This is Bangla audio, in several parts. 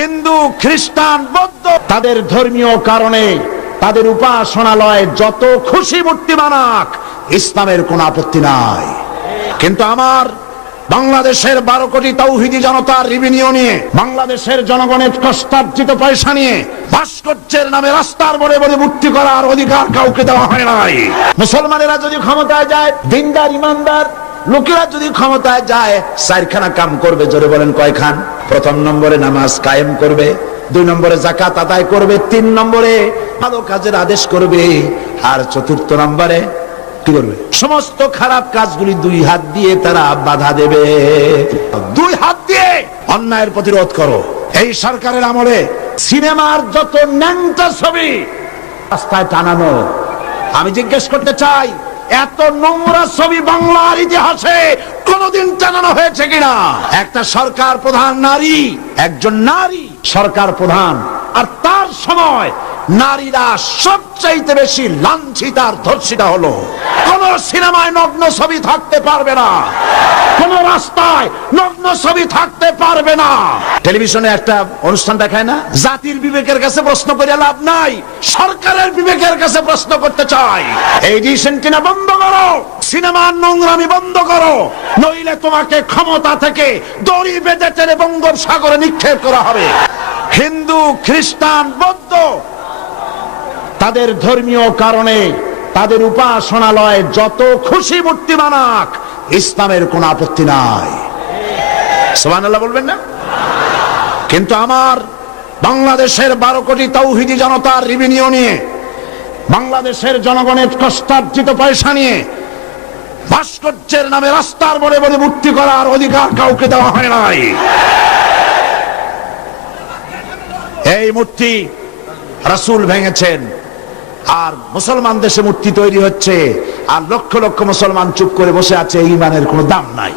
হিন্দু, খ্রিস্টান, বৌদ্ধ তাদের ধর্মীয় কারণে তাদের উপাসনালয়ে যত খুশি মূর্তি বানাক, ইসলামের কোনো আপত্তি নাই। কিন্তু আমার বাংলাদেশের 12 কোটি তাওহীদি জনতার রেভিনিউ নিয়ে, বাংলাদেশের জনগণের কষ্টার্জিত পয়সা নিয়ে ভাস্কর্যের নামে রাস্তার মোড়ে মোড়ে মূর্তি করার অধিকার কাউকে দেওয়া হয় নাই। মুসলমানেরা যদি ক্ষমতায় যায়, দিনদার ইমানদার লোকেরা যদি ক্ষমতায় যায়, 4খানা কাম করবে। জোরে বলেন কয়খান? প্রথম নম্বরে নামাজ কায়েম করবে, 2 নম্বরে যাকাত আদায় করবে, 3 নম্বরে ভালো কাজের আদেশ করবে, আর 4র্থ নম্বরে কি করবে? সমস্ত খারাপ কাজগুলি 2 হাত দিয়ে তারা বাধা দেবে। 2 হাত দিয়ে অন্যায়ের প্রতিরোধ করো। এই সরকারের আমলে সিনেমার যত ন্যাংটা ছবি রাস্তায় টানানো, আমি জিজ্ঞেস করতে চাই, এত নোংরা ছবি বাংলার ইতিহাসে কোনদিন টানানো হয়েছে কিনা? একটা সরকার প্রধান নারী, একজন নারী সরকার প্রধান, আর তার সময় নারীরা সবচাইতে বেশি লাঞ্ছিত আর ধর্ষিতা হলো। কোন সিনেমায় নগ্ন ছবি থাকতে পারবে না, কোন রাস্তায় নগ্ন ছবি থাকতে পারবে না। টেলিভিশনে একটা অনুষ্ঠান দেখায় না? জাতির বিবেকের কাছে প্রশ্ন করে লাভ নাই, সরকারের বিবেকের কাছে প্রশ্ন করতে চাই। এই ডিসেন্টিনা বন্ধ করো, সিনেমার নোংরামি বন্ধ করো, নইলে তোমাকে ক্ষমতা থেকে দড়ি বেঁধে টেনে বঙ্গোপসাগরে নিক্ষেপ করা হবে। হিন্দু, খ্রিস্টান, বৌদ্ধ তাদের ধর্মীয় কারণে তাদের উপাসনালয়ে যত খুশি মূর্তি বানাক, ইসলামের কোনো আপত্তি নাই। সুবহানাল্লাহ বলবেন না? কিন্তু আমার বাংলাদেশের 12 কোটি তাওহীদি জনতার রেভিনিউ নিয়ে, বাংলাদেশের জনগণের কষ্টার্জিত পয়সা নিয়ে ভাস্কর্যের নামে রাস্তার মোড়ে মোড়ে মূর্তি করার অধিকার কাউকে দেওয়া হয় নাই। এই মূর্তি রাসূল ভেঙেছেন, আর মুসলমান দেশে মূর্তি তৈরি হচ্ছে, আর লক্ষ লক্ষ মুসলমান চুপ করে বসে আছে, ঈমানের কোনো দাম নাই।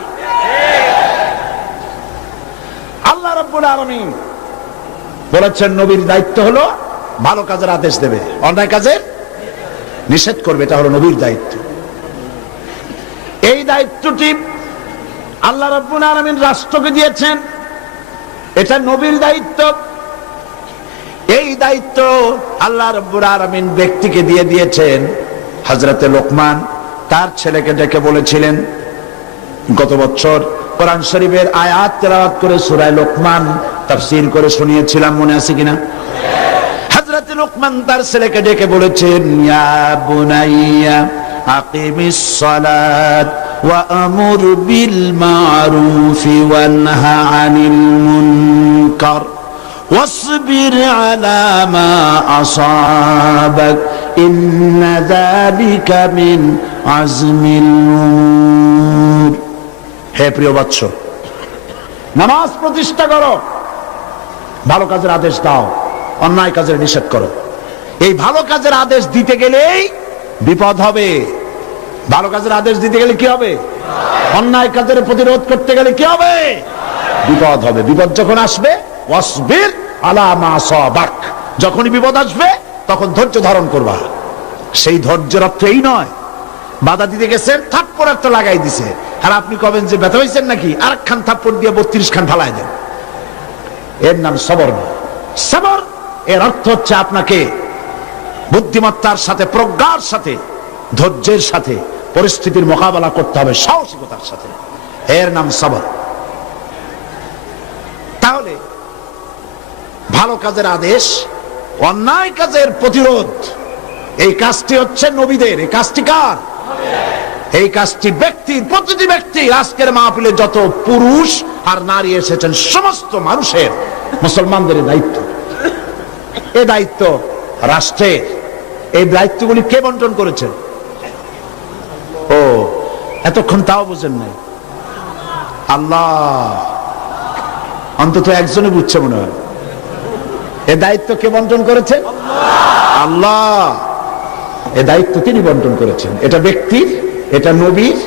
আল্লাহ রাব্বুল আলামিন বলেছেন নবীর দায়িত্ব হলো ভালো কাজের আদেশ দেবে, অন্যায় কাজের নিষেধ করবে, এটা হলো নবীর দায়িত্ব। এই দায়িত্বটি আল্লাহ রাব্বুল আলামিন রাষ্ট্রকে দিয়েছেন, এটা নবীর দায়িত্ব। এই দায়িত্ব আল্লাহ রাব্বুল আলামিন ব্যক্তিকে দিয়ে দিয়েছেন। হযরতে লোকমান তার ছেলেকে ডেকে বলেছিলেন, গত বছর কোরআন শরীফের আয়াত তেলাওয়াত করে সূরা লোকমান তাফসীর করে শুনিয়েছিলাম, মনে আছে কিনা? হযরতে লোকমান তার ছেলেকে ডেকে বলেছেন, ইয়া বুনাইয়া আকিমিস সালাত ওয়া আমুর বিল মারুফি ওয়া নাহা আনিল মুনকার واصبر على ما أصابك إن ذلك من عزم الأمور। হে প্রিয় বৎস, নামাজ প্রতিষ্ঠা করো, ভালো কাজের আদেশ দাও, অন্যায় কাজের নিষেধ করো। এই ভালো কাজের আদেশ দিতে গেলেই বিপদ হবে। ভালো কাজের আদেশ দিতে গেলে কি হবে? অন্যায় কাজের প্রতিরোধ করতে গেলে কি হবে? বিপদ হবে। বিপদ যখন আসবে, ওয়াসবির আলা মা আসাবাক, যখনই বিপদ আসবে তখন ধৈর্য ধারণ করবা। সেই ধৈর্যের অর্থ এই নয় বাধা দিতে গেছেন, থাপ্পড় একটা লাগাই দিছে, আর আপনি কবেন যে ব্যথা হয়েছেন নাকি, আরেকখান থাপ্পড় দিয়ে 32 খান ফালাই দেন। এর নাম সবর না। সবর এর অর্থ হচ্ছে আপনাকে বুদ্ধিমত্তার সাথে, প্রজ্ঞার সাথে, ধৈর্যের সাথে পরিস্থিতির মোকাবেলা করতে হবে, সাহসিকতার সাথে। এর নাম সবর। তাহলে ভালো কাজের আদেশ, অন্যায় কাজের প্রতিরোধ, এই কাজটি হচ্ছে নবীদের। এই কাজটি কার? এই কাজটি ব্যক্তির, প্রতিটি ব্যক্তির। আজকের মাহফিলে যত পুরুষ আর নারী এসেছেন, সমস্ত মানুষের, মুসলমানদের দায়িত্ব। এই দায়িত্ব রাষ্ট্রের। এই দায়িত্বগুলি কে বন্টন করেছেন? ও, এতক্ষণ তাও বুঝেন নাই? আল্লাহ। অন্তত একজনে বুঝছে মনে হয়। এ দায়িত্ব কে বন্টন করেছেন? আল্লাহ। এ দায়িত্ব তিনি বন্টন করেছেন। এটা ব্যক্তির, এটা নবীর,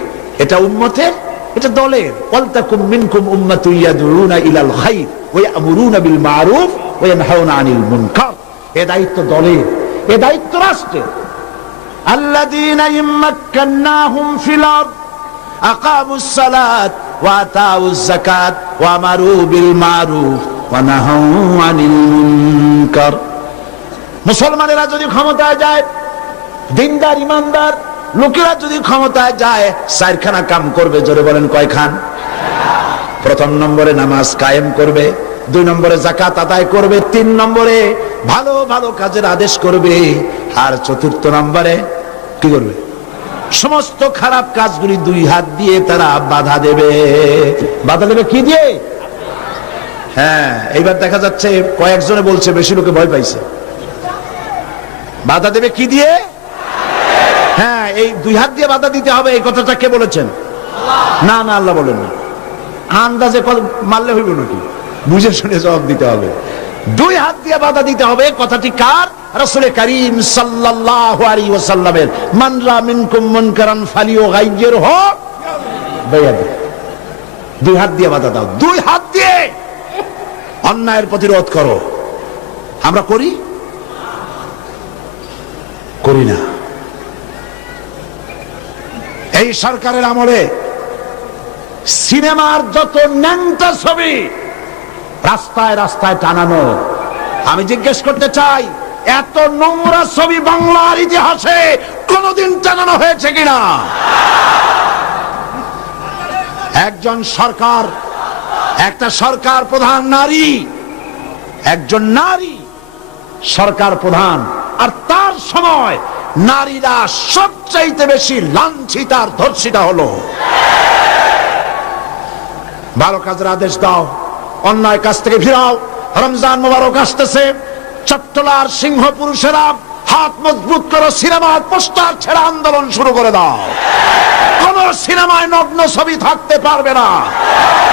এটা উম্মতের, এটা দলের। ওয়ালতাকুম মিনকুম উম্মাতুন ইয়াদউনা ইলাল খায়র ওয়া ইয়ামুরুনা বিল মারুফ ওয়া ইয়ানহাউনা আনিল মুনকার। এ দায়িত্ব দলের, এ দায়িত্ব রাষ্ট্রের। আল্লাযীনা ইম্মাক্কান্নাহুম ফিল আরদ আকামুস সালাত ওয়া আতাউজ যাকাত ওয়া আমারু বিল মারুফ ওয়া নাহাউ আনিল মুনকার। মুসলমানেরা যদি ক্ষমতায় যায়, দিনদার ইমানদার লোকেরা যদি ক্ষমতায় যায়, চারখানা কাম করবে। জোরে বলেন কয়খান? প্রথম নম্বরে নামাজ কায়েম করবে, 2 নম্বরে যাকাত আদায় করবে, 3 নম্বরে ভালো ভালো কাজের আদেশ করবে, আর 4র্থ নম্বরে কি করবে? সমস্ত খারাপ কাজগুলি 2 হাত দিয়ে তারা বাধা দেবে। বাধা দেবে কি দিয়ে? হ্যাঁ, এইবার দেখা যাচ্ছে কয়েকজনে বলছে, বেশি লোকে ভয় পাইছে। বাধা দেবে কি দিয়ে? হ্যাঁ, এই 2 হাত দিয়ে বাধা দিতে হবে। এই কথাটা কে বলেছেন? না না, আল্লাহ বলেন না। আন্দাজে মারলে হইব নাকি? বুঝে শুনে জবাব দিতে হবে। 2 হাত দিয়ে বাধা দিতে হবে। কথাটি কার? রাসূল করিম সাল্লাল্লাহু আলাইহি ওয়াসাল্লামের। মান রা মিনকুম মুনকারান ফালিয়ুগাইয়িরহু বিয়াদিহি। 2 হাত দিয়ে বাধা দাও। 2 হাত দিয়ে অন্যায়ের প্রতিরোধ করো। আমরা করি না। এই সরকারের আমলে সিনেমার যত ন্যাংটা ছবি রাস্তায় রাস্তায় টানানো, আমি জিজ্ঞেস করতে চাই, এত নোংরা ছবি বাংলার ইতিহাসে কোনদিন টানানো হয়েছে কিনা? একজন সরকার, একটা সরকার প্রধান নারী, একজন নারী সরকার প্রধান, আর তার সময় নারীরা সবচাইতে বেশি লাঞ্ছিত আর ধর্ষিতা হলো। ভালো কাজের আদেশ দাও, অন্যায় কাজ থেকে ফিরাও। রমজান মোবারক আসতেছে, চট্টলার সিংহ পুরুষেরা হাত মজবুত করো, সিনেমার পোস্টার ছেড়ে আন্দোলন শুরু করে দাও। কোন সিনেমায় নগ্ন ছবি থাকতে পারবে না,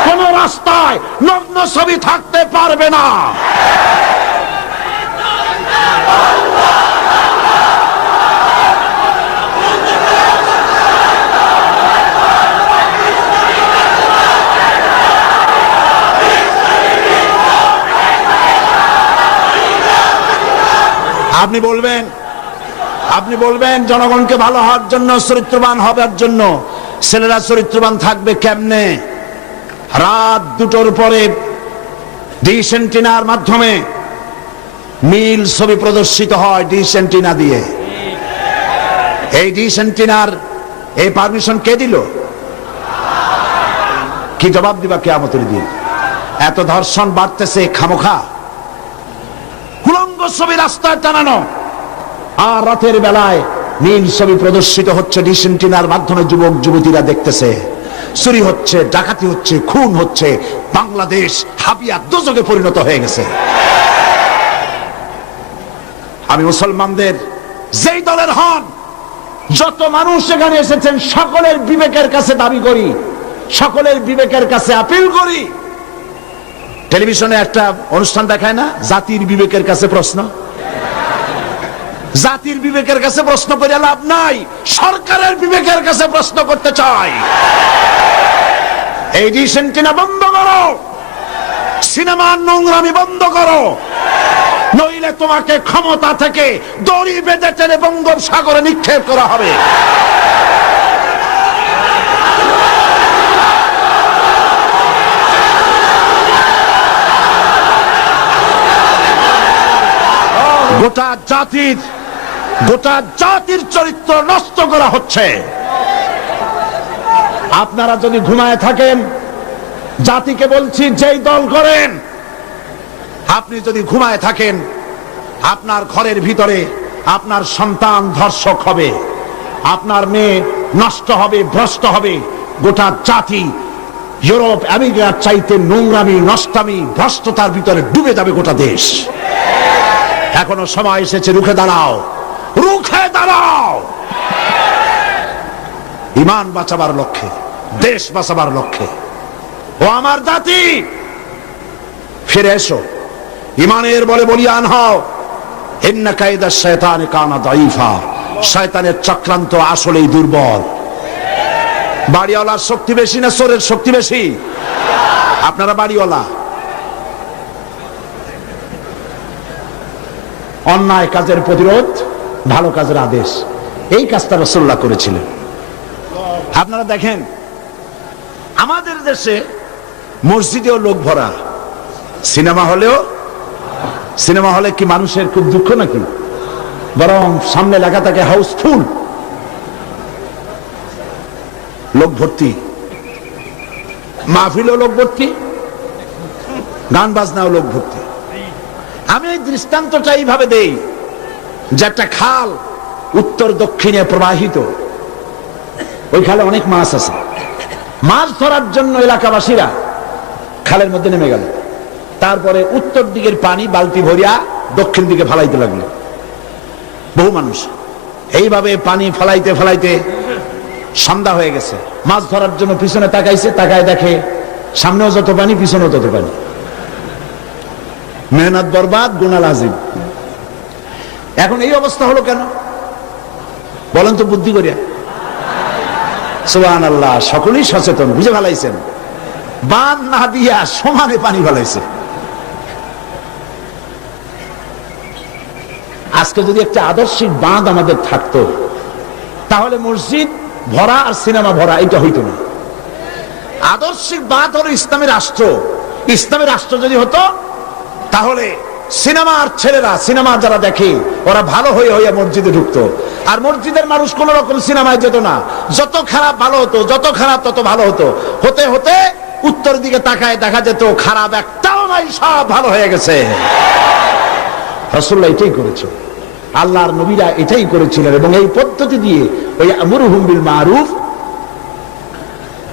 কোন রাস্তায় নগ্ন ছবি থাকতে পারবে না। আপনি বলবেন জনগণকে ভালো হওয়ার জন্য, চরিত্রবান হবার জন্য ছেলেরা চরিত্রবান থাকবে কেমনে? রাত 2টোর পরে ডিশ এন্টিনার মাধ্যমে নীল ছবি প্রদর্শিত হয়, ডিশ এন্টিনা দিয়ে। এই ডিশ এন্টিনার এই পারমিশন কে দিল? কি জবাব দিবা কিয়ামতের দিন? এত ধর্ষণ বাড়তেছে খামোখা, উলঙ্গ ছবি রাস্তায় টানানো, আর রাতের বেলায় নীল ছবি প্রদর্শিত হচ্ছে ডিশ এন্টিনার মাধ্যমে। যুবক যুবতীরা দেখতেছে, চুরি হচ্ছে, ডাকাতি হচ্ছে, খুন হচ্ছে। বাংলাদেশ হাবিয়া দোজখে পরিণত হয়ে গেছে। আমি মুসলমানদের যেই দলের হন, যত মানুষ এখানে এসেছেন, সকলের বিবেকের কাছে দাবি করি, সকলের বিবেকের কাছে আপিল করি। টেলিভিশনে একটা অনুষ্ঠান দেখায় না, জাতির বিবেকের কাছে প্রশ্ন? জাতির বিবেকের কাছে প্রশ্ন করে লাভ নাই, সরকারের বিবেকের কাছে প্রশ্ন করতে চাই। এই ডিশ এন্টিনা বন্ধ করো, সিনেমার নোংরামি বন্ধ করো, নইলে তোমাকে ক্ষমতা থেকে দড়ি বেঁধে টেনে বঙ্গোপসাগরে নিক্ষেপ করা হবে। গোটা জাতির চরিত্র নষ্ট করা হচ্ছে। আপনারা যদি ঘুমায় থাকেন, জাতিকে বলছি, যেই দল করেন, আপনি যদি ঘুমায় থাকেন, আপনার ঘরের ভিতরে আপনার সন্তান ধর্ষক হবে, আপনার মেয়ে নষ্ট হবে, ভ্রষ্ট হবে। গোটা জাতি ইউরোপ আমেরিকার চাইতে নোংরামি, নষ্টামি, ভ্রষ্টতার ভিতরে ডুবে যাবে গোটা দেশ। এখনো সময় এসেছে, রুখে দাঁড়াও, রুখে দাঁড়াও। ঈমান বাঁচাবার লক্ষ্যে, দেশ বাঁচাবার লক্ষ্যে। ও আমার জাতি, ফিরে এসো, ঈমানের বলে বলিয়ান হও। ইন্না কায়দাশ শায়তানি কানা দাঈফা। শয়তানের চক্রান্ত আসলেই দুর্বল। বাড়িওয়ালার শক্তি বেশি না চোরের শক্তি বেশি? আপনারা বাড়িওয়ালা। অন্যায় কাজের প্রতিরোধ, ভালো কাজের আদেশ, এই কাজটা রাসূলুল্লাহ করেছিলেন। আপনারা দেখেন, আমাদের দেশে মসজিদেও লোক ভরা, সিনেমা হলে কি মানুষের খুব দুঃখ নাকি? বরং সামনে লেখা থাকে হাউসফুল, লোক ভর্তি, মাহফিলও লোক ভর্তি, গান বাজনাও লোক ভর্তি। আমি এই দৃষ্টান্তটা এইভাবে দেই যে একটা খাল উত্তর দক্ষিণে প্রবাহিত, ওই খালে অনেক মাছ আছে। মাছ ধরার জন্য এলাকাবাসীরা খালের মধ্যে নেমে গেল। তারপরে উত্তর দিকের পানি বালতি ভরিয়া দক্ষিণ দিকে ফালাইতে লাগলো বহু মানুষ। এইভাবে পানি ফালাইতে ফালাইতে সন্ধ্যা হয়ে গেছে। মাছ ধরার জন্য পিছনে তাকাইছে, তাকায় দেখে সামনেও যত পানি, পিছনেও তত পানি। মেহনত বরবাদ, গুনাহ লাজিম। এখন এই অবস্থা হলো কেন বলেন তো বুদ্ধি করিয়া? সুবহানাল্লাহ, সকলেই সচেতন, বুঝে ফেলাইছেন। বাঁধ না দিয়া সমানে পানি ফেলাইছে। আজকে যদি একটা আদর্শিক বাঁধ আমাদের থাকতো, তাহলে মসজিদ ভরা আর সিনেমা ভরা এটা হইতো না। আদর্শিক বাঁধ হলো ইসলামী রাষ্ট্র। ইসলামী রাষ্ট্র যদি হতো, তাহলে সিনেমার ছেলেরা, সিনেমা যারা দেখে, ওরা ভালো হয়ে হয়ে মসজিদে ঢুকতো। আর মসজিদের মানুষ কোন রকম সিনেমায় যেত না। যত খারাপ ভালো হতো, যত খারাপ তত ভালো হতো। হতে হতে উত্তর দিকে তাকায় দেখা যেত খারাপ একটাও নাই, সব ভালো হয়ে গেছে। রাসূলুল্লাহ এটাই করেছে, আল্লাহর নবীরা এটাই করেছিলেন। এবং এই পদ্ধতি দিয়ে ওই আমরুহুম বিল মারুফ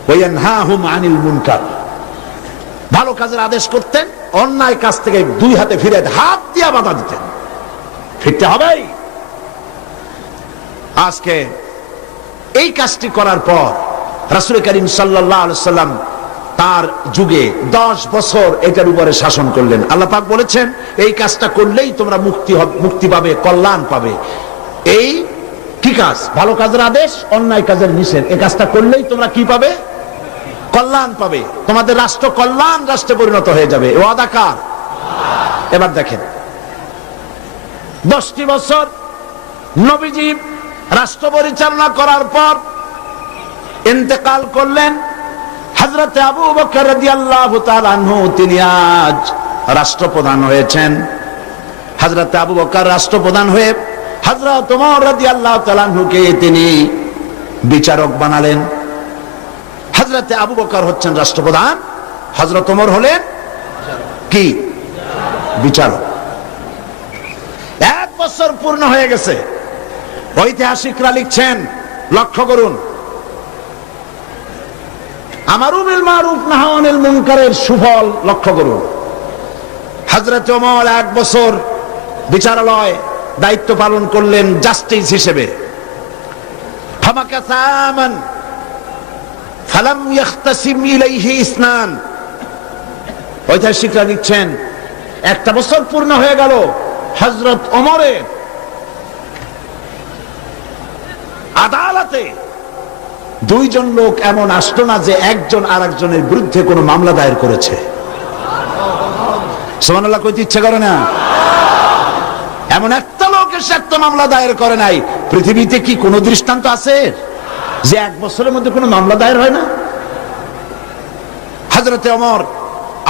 ওয়া ইয়ানহাহুম আনিল মুনকার, ভালো কাজের আদেশ করতেন, অন্যায় কাজ থেকে দুই হাতে ফিরে হাত দিয়া বাধা দিতেন। ফিরতে হবেই। আজকে এই কাজটি করার পর রাসূল করিম সাল্লাল্লাহু আলাইহি সাল্লাম তার যুগে 10 বছর এটার উপরে শাসন করলেন। আল্লাহ পাক বলেছেন, এই কাজটা করলেই তোমরা মুক্তি পাবে, কল্যাণ পাবে। এই কি কাজ? ভালো কাজের আদেশ, অন্যায় কাজের নিষেধ। এই কাজটা করলেই তোমরা কি পাবে? কল্যাণ পাবে। তোমাদের রাষ্ট্র কল্যাণ রাষ্ট্রে পরিণত হয়ে যাবে। এ ওয়াদা কার? এবার দেখেন, 10টি বছর নবীজি রাষ্ট্র পরিচালনা করার পর ইন্তেকাল করলেন। হযরত আবু বকর রাদিয়াল্লাহু তাআলা আনহু তিনি আজ রাষ্ট্রপ্রধান হয়েছেন। হযরত আবু বকর রাষ্ট্রপ্রধান হয়ে হযরত ওমর রাদিয়াল্লাহু তাআলা আনহুকে তিনি বিচারক বানালেন। হযরত আবু বকর হচ্ছেন রাষ্ট্রপ্রধান, হযরত ওমর হলেন কি? বিচারক। 1 বছর পূর্ণ হয়ে গেছে। ঐতিহাসিকরা লিখছেন, লক্ষ্য করুন, আমারু বিল মারুফ নাহি আনিল মুনকারের সুফল লক্ষ্য করুন। হযরত ওমর 1 বছর বিচারালয় দায়িত্ব পালন করলেন জাস্টিস হিসেবে। ফামাকাসামান ফালাম ইয়াখতাসিম ইলাইহি ইসনান। ঐতিহাসিকরা লিখছেন, 1 বছর পূর্ণ হয়ে গেল, হযরত ওমরের আদালতে 2 জন লোক এমন আসতো না যে একজন আরেকজনের বিরুদ্ধে কোনো মামলা দায়ের করেছে। সুবহানাল্লাহ কইতে ইচ্ছে করে না? এমন একটা লোক এসে একটা মামলা দায়ের করে নাই। পৃথিবীতে কি কোনো দৃষ্টান্ত আছে যে 1 বছরের মধ্যে কোনো মামলা দায়ের হয় না? হযরত ওমর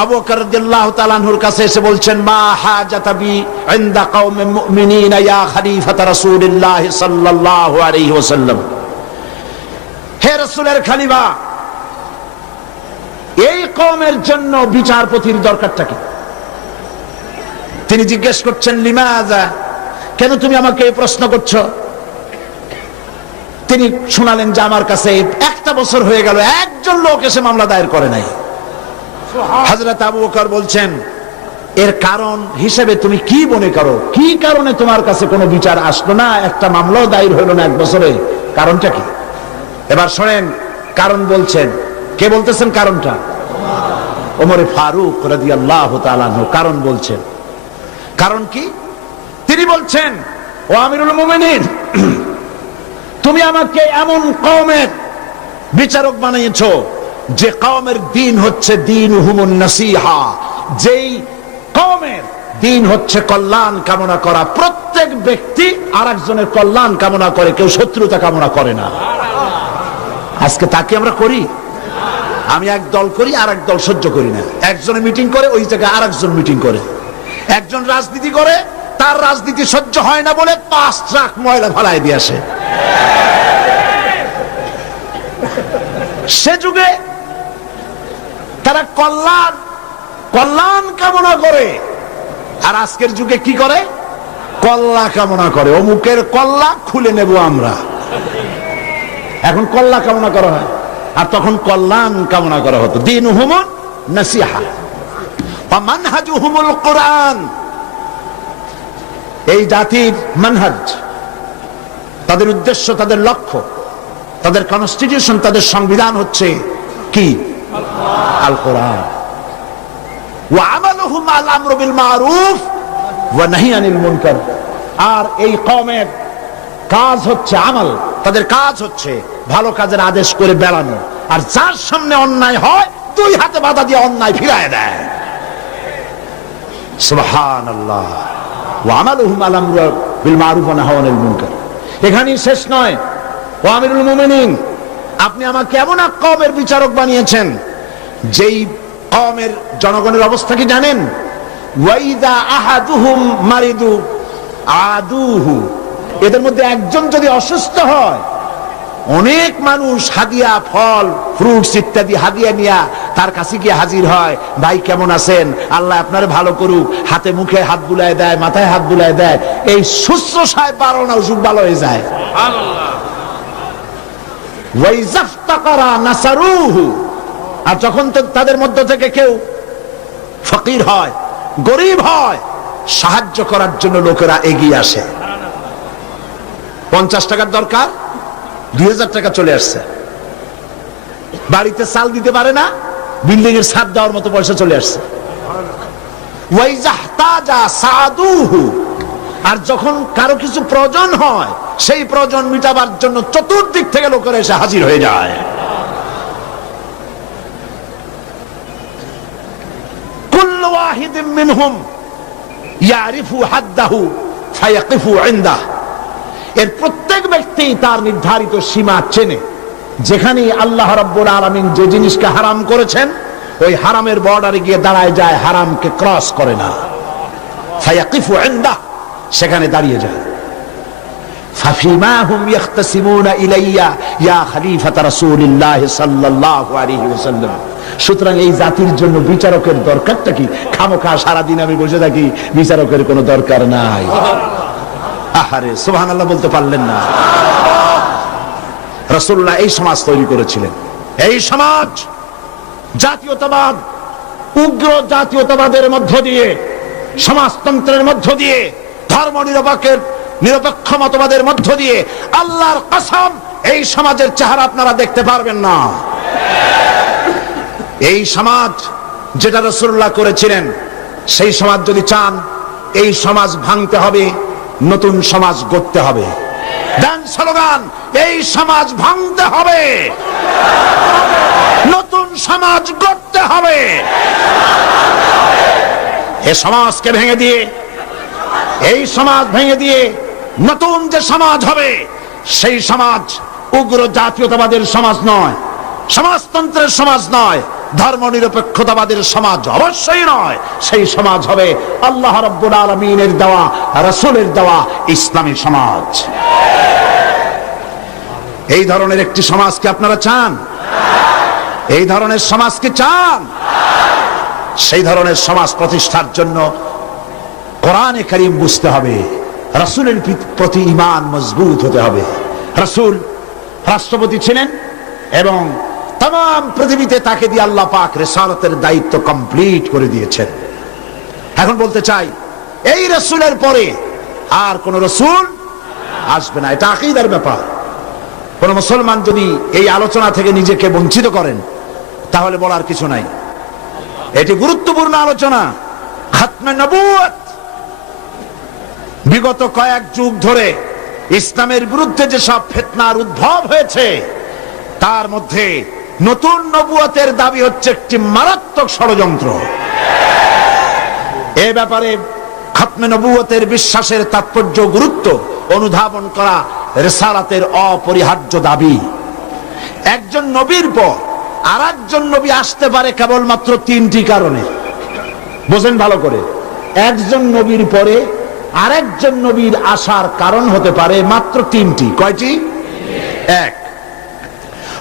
আবু বকর রাদিয়াল্লাহু তাআলা আনহুর কাছে এসে বলছেন, মা হাজাতা বি ইনদা কওমিন মুমিনিনা ইয়া খলিফাতা রাসূলিল্লাহ সাল্লাল্লাহু আলাইহি ওয়াসাল্লাম। হে রাসূলের খলিফা, এই কওমের জন্য বিচারপতির দরকারটা কি? তিনি জিজ্ঞেস করছেন, লিমাযা, কেন তুমি আমাকে এই প্রশ্ন করছো? তিনি শোনালেন যে আমার কাছে 1 বছর হয়ে গেল, একজন লোক এসে মামলা দায়ের করে নাই। হযরত আবু বকর বলছেন, এর কারণ হিসেবে তুমি কি মনে করো? কি কারণে তোমার কাছে কোনো বিচার আসলো না, একটা মামলাও দায়ের হলো না 1 বছরে? কারণটা কি? এবার শোনেন, কারণ বলছেন। কে বলতেছেন কারণটা? ওমর ফারুক রাদিয়াল্লাহু তাআলা আনহু কারণ বলছেন। কারণ কি? তিনি বলছেন, ও আমিরুল মুমিনিন, তুমি আমাকে এমন কওমের বিচারক বানিয়েছো যে কওমের দিন হচ্ছে দীনুহুমুন নাসিহা, যেই কওমের দিন হচ্ছে কল্যাণ কামনা করা। প্রত্যেক ব্যক্তি আরেকজনের কল্যাণ কামনা করে, কেউ শত্রুতা কামনা করে না। আজকে তাকে আমরা করি? আমি এক দল করি আর এক দল সহ্য করি না। একজনে মিটিং করে ওই জায়গায় আর একজন মিটিং করে, একজন রাজনীতি করে তার রাজনীতি সহ্য হয় না বলে 5 ট্রাক ময়লা ফেলাই দিয়ে আসে। সে যুগে তারা কল্যাণ কামনা করে, আর আজকের যুগে কি করে? কল্লা কামনা করে, অমুকের কল্লা খুলে নেব আমরা। এখন কল্লা কামনা করা হয়, আর তখন কল্যাণ কামনা করা হতো। দীনুহুম নাসিহা ওয়া মানহাজুহুমুল কুরআন। এই জাতির মানহাজ, তাদের উদ্দেশ্য, তাদের লক্ষ্য, তাদের কনস্টিটিউশন, তাদের সংবিধান হচ্ছে কি? আল কোরআন। ওয়া আমালুহুম আল আমরু বিল মারুফ ওয়া নাহি আনিল মুনকার। আর এই কওমের কাজ হচ্ছে আমল, তাদের কাজ হচ্ছে ভালো কাজের আদেশ করে বেড়ানো, আর যার সামনে অন্যায় হয় 2 হাতে বাধা দিয়ে অন্যায় ফিরায় দেয়। সুবহানাল্লাহ। ওয়া আমালুহুম আল আমরু বিল মারুফ ওয়া নাহি আনিল মুনকার। এখানেই শেষ নয়। ও আমিরুল মুমিনিন, আপনি আমাকে এমন এক কওমের বিচারক বানিয়েছেন যেই কওমের জনগণের অবস্থা কি জানেন? ওয়াইদা আহাদুহুম মারিদু আদুহু। এদের মধ্যে একজন যদি অসুস্থ হয়, অনেক মানুষ হাদিয়া, ফল, ফ্রুটস ইত্যাদি হাদিয়া নিয়ে তার কাছে গিয়ে হাজির হয়। ভাই কেমন আছেন? আল্লাহ আপনার ভালো করুক। হাতে মুখে হাত বুলায় দেয়, মাথায় হাত বুলায় দেয়। এই শুশ্রূষায় পারো না, অসুখ ভালো হয়ে যায়। আর যখন তাদের মধ্য থেকে কেউ ফকির হয়, গরিব হয়, সাহায্য করার জন্য লোকেরা এগিয়ে আসে। 50 টাকার দরকার, 2000 টাকা চলে আসছে। বাড়িতে চাল দিতে পারে না, বিল্ডিং এর ছাদ দেওয়ার মতো পয়সা চলে আসছে। আর যখন কারো কিছু প্রয়োজন হয়, সেই প্রয়োজন মিটাবার জন্য চতুর্দিক থেকে লোকেরা এসে হাজির হয়ে যায়। কুল্লু ওয়াহিদিন মিনহুম ইয়ারিফু হাদ্দাহু ফায়াকিফু ইনদাহু। এর প্রত্যেক ব্যক্তি তার নির্ধারিত সীমা চেনে। যেখানে আল্লাহ রাব্বুল আলামিন যে জিনিসকে হারাম করেছেন, ওই হারামের বর্ডারে গিয়ে দাঁড়ায় যায়, হারামকে ক্রস করে না। ফায়াকিফু ইনদাহু, সেখানে দাঁড়িয়ে যায়। ফাফিমা হুম ইয়াখতাসিমুনা ইলাইয়া ইয়া খলিফাতা রাসূলিল্লাহ সাল্লাল্লাহু আলাইহি ওয়াসাল্লাম। সুতরাং এই জাতির জন্য বিচারকের দরকারটা কি? খামোখা সারাদিন আমি বসে থাকি, বিচারকের কোনো দরকার নাই। আহারে সুবহানাল্লাহ বলতে পারলেন না। রাসূলুল্লাহ এই সমাজ তৈরি করেছিলেন। এই সমাজ জাতীয়তাবাদ, উগ্র জাতীয়তাবাদের মধ্য দিয়ে, সমাজতন্ত্রের মধ্য দিয়ে, ধর্ম নিরপেক্ষ মতবাদের মধ্য দিয়ে, আল্লাহর কসম এই সমাজের চেহারা আপনারা দেখতে পারবেন না। এই সমাজ যেটা রাসূলুল্লাহ করেছিলেন, সেই সমাজ যদি চান, এই সমাজ ভাঙতে হবে, নতুন সমাজ গড়তে হবে। দেন স্লোগান, এই সমাজ ভাঙতে হবে, নতুন সমাজ গড়তে হবে। এই সমাজকে ভেঙে দিয়ে, এই সমাজ ভেঙে দিয়ে নতুন যে সমাজ হবে, সেই সমাজ উগ্র জাতীয়তাবাদের সমাজ নয়, সমাজতন্ত্রের সমাজ নয়, ধর্ম নিরপেক্ষতাবাদের সমাজ অবশ্যই নয়। সেই সমাজ হবে আল্লাহ রাব্বুল আলামিনের দেওয়া, রাসূলের দেওয়া ইসলামী সমাজ। এই ধরনের একটি সমাজকে আপনারা চান? এই ধরনের সমাজকে চান? সেই ধরনের সমাজ প্রতিষ্ঠার জন্য কোরআনে কারীম বুঝতে হবে, রাসূলের প্রতি ঈমান মজবুত হতে হবে। রাসূল রাষ্ট্রপতি ছিলেন এবং তাম পৃথিবীতে তাকে দিয়ে আল্লাহ পাক রিসালাতের দায়িত্ব কমপ্লিট করে দিয়েছেন। এখন বলতে চাই, এই রাসূলের পরে আর কোন রাসূল আসবে না। এটা আকীদার ব্যাপার। কোন মুসলমান যদি এই আলোচনা থেকে নিজেকে বঞ্চিত করেন, তাহলে বলার কিছু নাই। এটি গুরুত্বপূর্ণ আলোচনা। খাতমে নবুয়ত। বিগত কয়েক যুগ ধরে ইসলামের বিরুদ্ধে যেসব ফিতনার উদ্ভব হয়েছে, তার মধ্যে নতুন নবুয়তের দাবি হচ্ছে একটি মারাত্মক ষড়যন্ত্র। এ ব্যাপারে খাতমে নবুয়তের বিশ্বাসের তাৎপর্য, গুরুত্ব অনুধাবন করা রিসালাতের অপরিহার্য দাবি। একজন নবীর পর আর একজন নবী আসতে পারে কেবলমাত্র তিনটি কারণে। বোঝেন ভালো করে, একজন নবীর পরে আরেকজন নবীর আসার কারণ হতে পারে মাত্র তিনটি। কয়টি? এক,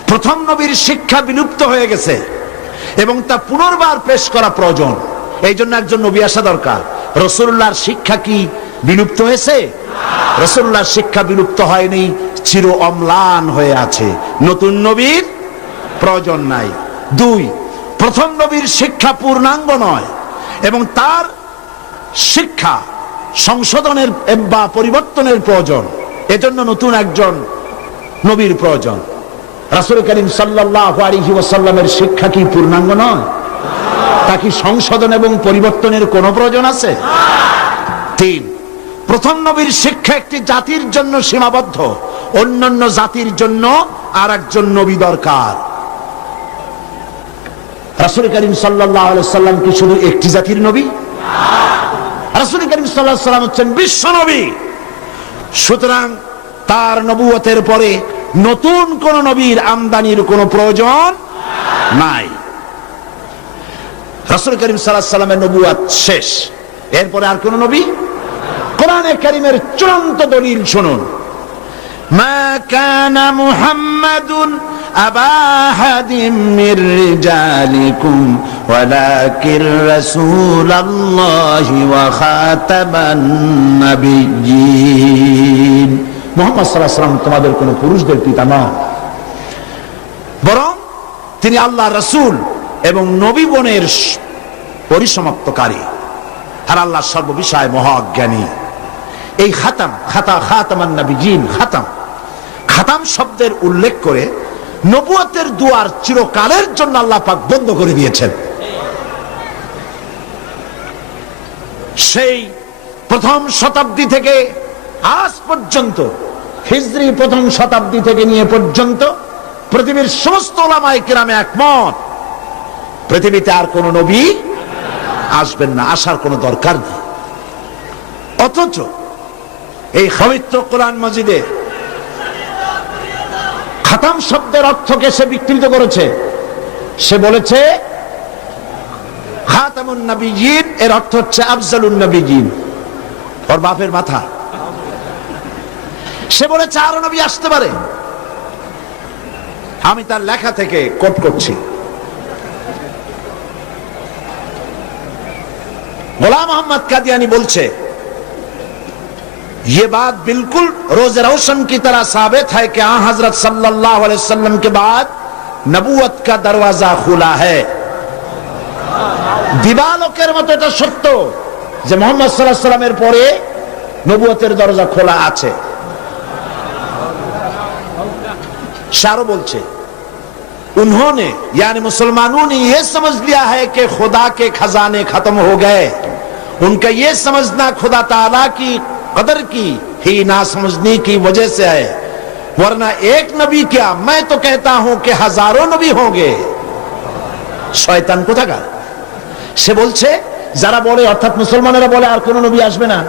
প্রথম নবীর শিক্ষা বিলুপ্ত হয়ে গেছে এবং তা পুনর্বার পেশ করা প্রয়োজন, এই জন্য একজন নবী আসা দরকার। রাসূলুল্লাহর শিক্ষা কি বিলুপ্ত হয়েছে? রাসূলুল্লাহর শিক্ষা বিলুপ্ত হয়নি, চির অম্লান হয়ে আছে, নতুন নবীর প্রয়োজন নাই। দুই, প্রথম নবীর শিক্ষা পূর্ণাঙ্গ নয় এবং তার শিক্ষা সংশোধনের বা পরিবর্তনের প্রয়োজন, এজন্য নতুন একজন নবীর প্রয়োজন। রাসূল করিম সাল্লাল্লাহু আলাইহি ওয়াসাল্লামের শিক্ষা কি পূর্ণাঙ্গ নয়? তা কি সংশোধন এবং পরিবর্তনের কোনো প্রয়োজন আছে? তিন, প্রথম নবীর শিক্ষা একটি জাতির জন্য সীমাবদ্ধ, অন্যান্য জাতির জন্য আর একজন নবী দরকার। রাসূল করিম সাল্লাল্লাহু আলাইহি ওয়াসাল্লাম কি শুধু একটি জাতির নবী? রাসূল করিম সাল্লাল্লাহু আলাইহি ওয়াসাল্লাম হচ্ছেন বিশ্ব নবী। সুতরাং তার নবুয়তের পরে নতুন কোন নবীর আমদানির কোনো প্রয়োজন নাই। রাসূল করিম সাল্লাল্লাহু আলাইহি ওয়াসাল্লামের নবুয়ত শেষ, এরপরে আর কোন নবী? কোরআনে কারীমের চূড়ান্ত দলিল শুনুন, মা কানা মুহাম্মাদুন আবা আহাদিম মির রিজালিকুম ওয়ালাকিন রাসূলুল্লাহি ওয়া খাতামান নাবিয়্যিন। মুহাম্মদ সাল্লাল্লাহু আলাইহি ওয়াসাল্লাম তোমাদের কোন পুরুষদের পিতা নন, বরং তিনি আল্লাহর রাসূল এবং নবীগণের পরিসমাপ্তকারী আর আল্লাহর সর্ববিষয়ে মহাজ্ঞানী। এই খাতামান নাবিয়্যিন, খাতাম শব্দের উল্লেখ করে নবুয়তের দুয়ার চিরকালের জন্য আল্লাহ পাক বন্ধ করে দিয়েছেন। সেই প্রথম শতাব্দী থেকে আজ পর্যন্ত, হিজরি প্রথম শতাব্দী থেকে নিয়ে পর্যন্ত পৃথিবীর সমস্ত উলামায়ে কিরাম একমত, পৃথিবীতে আর কোন নবী আসবেন না, আসার কোনো দরকার নেই। অথচ এই পবিত্র কোরআন মাজিদে খাতাম শব্দের অর্থকে সে বিকৃত করেছে। সে বলেছে খাতামুন নবিয়্যিন এর অর্থ হচ্ছে আফজালুন নবিয়্যিন, ওর বাপের মাথা। সে বলেছে আরো নবী আসতে পারে। আমি তার লেখা থেকে কোট করছি, গোলাম मोहम्मद कादियानी बोलছে, ये बात बिल्कुल रोज रोशन की तरह साबित है कि आ हजरत सल्लल्लाहु अलैहि वसल्लम के बाद नबूवत का दरवाजा खुला है। দিবালোকের মতো এটা সত্য যে মুহাম্মদ সাল্লাল্লাহু আলাইহি ওয়াসাল্লামের পরে নবুয়তের দরজা খোলা আছে। शारो बोलছে, उन्होंने यानी मुसलमानों ने यह समझ लिया है कि खुदा के खजाने खत्म हो गए। उनका यह समझना खुदा ताला की कदर की ही ना समझने की वजह से है, वरना एक नबी क्या, मैं तो कहता हूं कि हजारों नबी होंगे। शयतान কোথাকার? সে বলছে যারা বলে, অর্থাৎ মুসলমানেরা বলে আর কোন নবী আসবে না,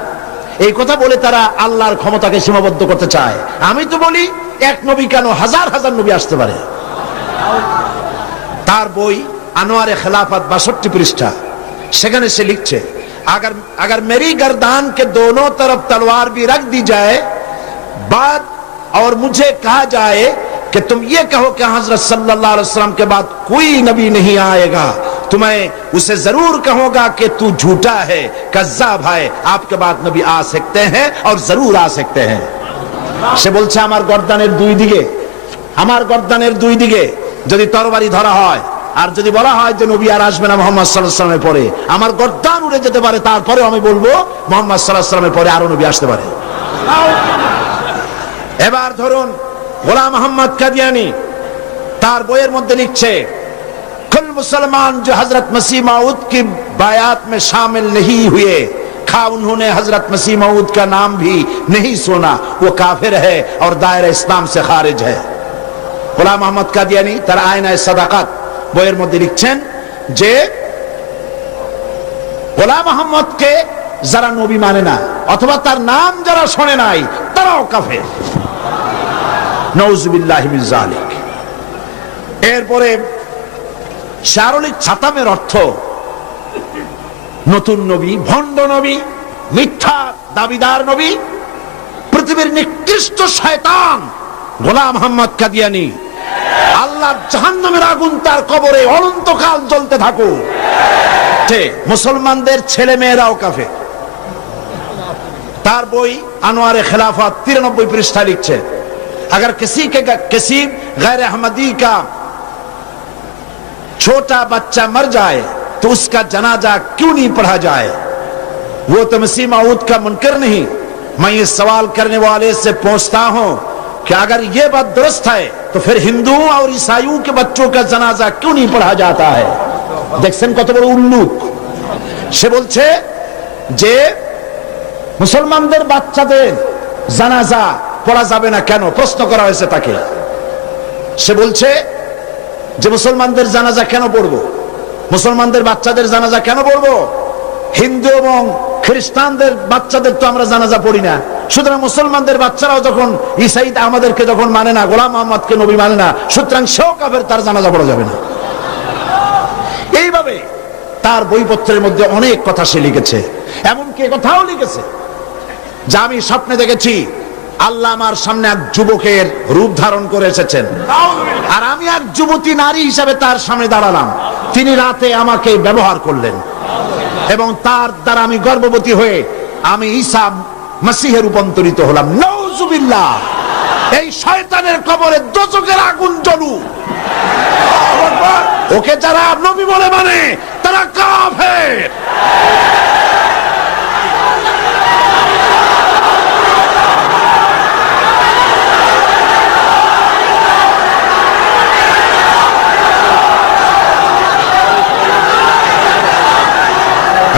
এই কথা বলে তারা আল্লাহর ক্ষমতাকে সীমাবদ্ধ করতে চায়। আমি তো বলি এক নবী কেন, হাজার হাজার নবী আসতে পারে। তার বই আনোয়ারে খেলাফত 62 পৃষ্ঠা, সেখানে সে লিখছে, अगर मेरी गर्दान के दोनों तरफ तलवार भी रख दी जाए बाद और मुझे कहा जाए कि तुम ये कहो कि हजरत सल्लल्लाहु अलैहि वसल्लम के बाद कोई नबी नहीं आएगा, तो मैं उसे जरूर कहूंगा कि तू झूठा है, कज्जाब है, आपके बाद नबी आ सकते हैं और जरूर आ सकते हैं। সে বলছে আমার গর্দানের দুই দিকে যদি তরবারি ধরা হয় আর যদি বলা হয় যে নবী আর আসবে না মুহাম্মদ সাল্লাল্লাহু আলাইহি ওয়াসাল্লামের পরে, আমার গর্দান উড়ে যেতে পারে, তারপরে আমি বলবো মুহাম্মদ সাল্লাল্লাহু আলাইহি ওয়াসাল্লামের পরে আরো নবী আসতে পারে। এবার ধরুন গোলাম মোহাম্মদ কাদিয়ানী তার বইয়ের মধ্যে লিখছে, कुल मुसलमान जो हजरत मसीह मऊद की बायात में शामिल नहीं हुए, खा उन्होंने हजरत मसीह मऊद का नाम भी नहीं सुना, वो काफिर है और दायरा इस्लाम से खारिज है। গোলাম মোহাম্মদ কাদিয়ানী তার আয়নায়ে সাদাকাত বইয়ের মধ্যে লিখছেন যে গোলাম মোহাম্মদকে যারা নবী মানে না অথবা তার নাম যারা শোনে নাই তারাও কাফের। নাউযুবিল্লাহি মিন যালিক। এরপরে শারলিক ছাতামের অর্থ নতুন নবী, ভণ্ড নবী, মিথ্যা দাবিদার নবী, পৃথিবীর নিকৃষ্ট শয়তান গোলাম মোহাম্মদ কাদিয়ানী। আল্লাহ জাহান্নামের আগুন তার কবরে অনন্তকাল জ্বলতে থাকুক। মুসলমানদের ছেলে মেয়েরাও কাফের। তার বই আনোয়ারে খিলাফত 93 पृष्ठा लिखছে, अगर किसी गैर अहमदी का छोटा बच्चा मर जाए तो उसका जनाजा क्यों नहीं पढ़ा जाए? वो तो मसीह मऊद का मुनकर नहीं। मैं ये सवाल करने वाले से पूछता हूं कि अगर ये बात दुरुस्त है तो फिर हिंदुओं और ईसाइयों के बच्चों का जनाजा क्यों नहीं पढ़ा जाता है? দেখছেন কত বড় উল্লুক। সে বলছে যে মুসলমানদের বাচ্চাদের জানাজা পড়া যাবে না কেন, প্রশ্ন করা হয়েছে তাকে। সে বলছে যে মুসলমানদের জানাজা কেন পড়বো, মুসলমানদের বাচ্চাদের জানাজা কেন পড়বো? হিন্দু এবং খ্রিস্টানদের বাচ্চাদের তো আমরা জানাজা পড়ি না, সুতরাং মুসলমানদের বাচ্চারাও যখন ঈসাই আমাদেরকে যখন মানে না, গোলাম মোহাম্মদকে নবী মানে না, সুতরাং সেও কাফের, তার জানাজা পড়া যাবে না। এইভাবে তার বইপত্রের মধ্যে অনেক কথা সে লিখেছে। এমনকি কথাও লিখেছে যে আমি স্বপ্নে দেখেছি আল্লাহ আমার সামনে এক যুবকের রূপ ধারণ করে এসেছেন, আর আমি এক যুবতী নারী হিসাবে তার সামনে দাঁড়ালাম। তিনি রাতে আমাকে ব্যবহার করলেন এবং তার দ্বারা আমি গর্ভবতী হয়ে আমি ঈসা মসিহে রূপান্তরিত হলাম। নাউজুবিল্লাহ। এই শয়তানের কবরে দোজখের আগুন জ্বলুক। ওকে যারা নবী বলে মানে তারা কাফের।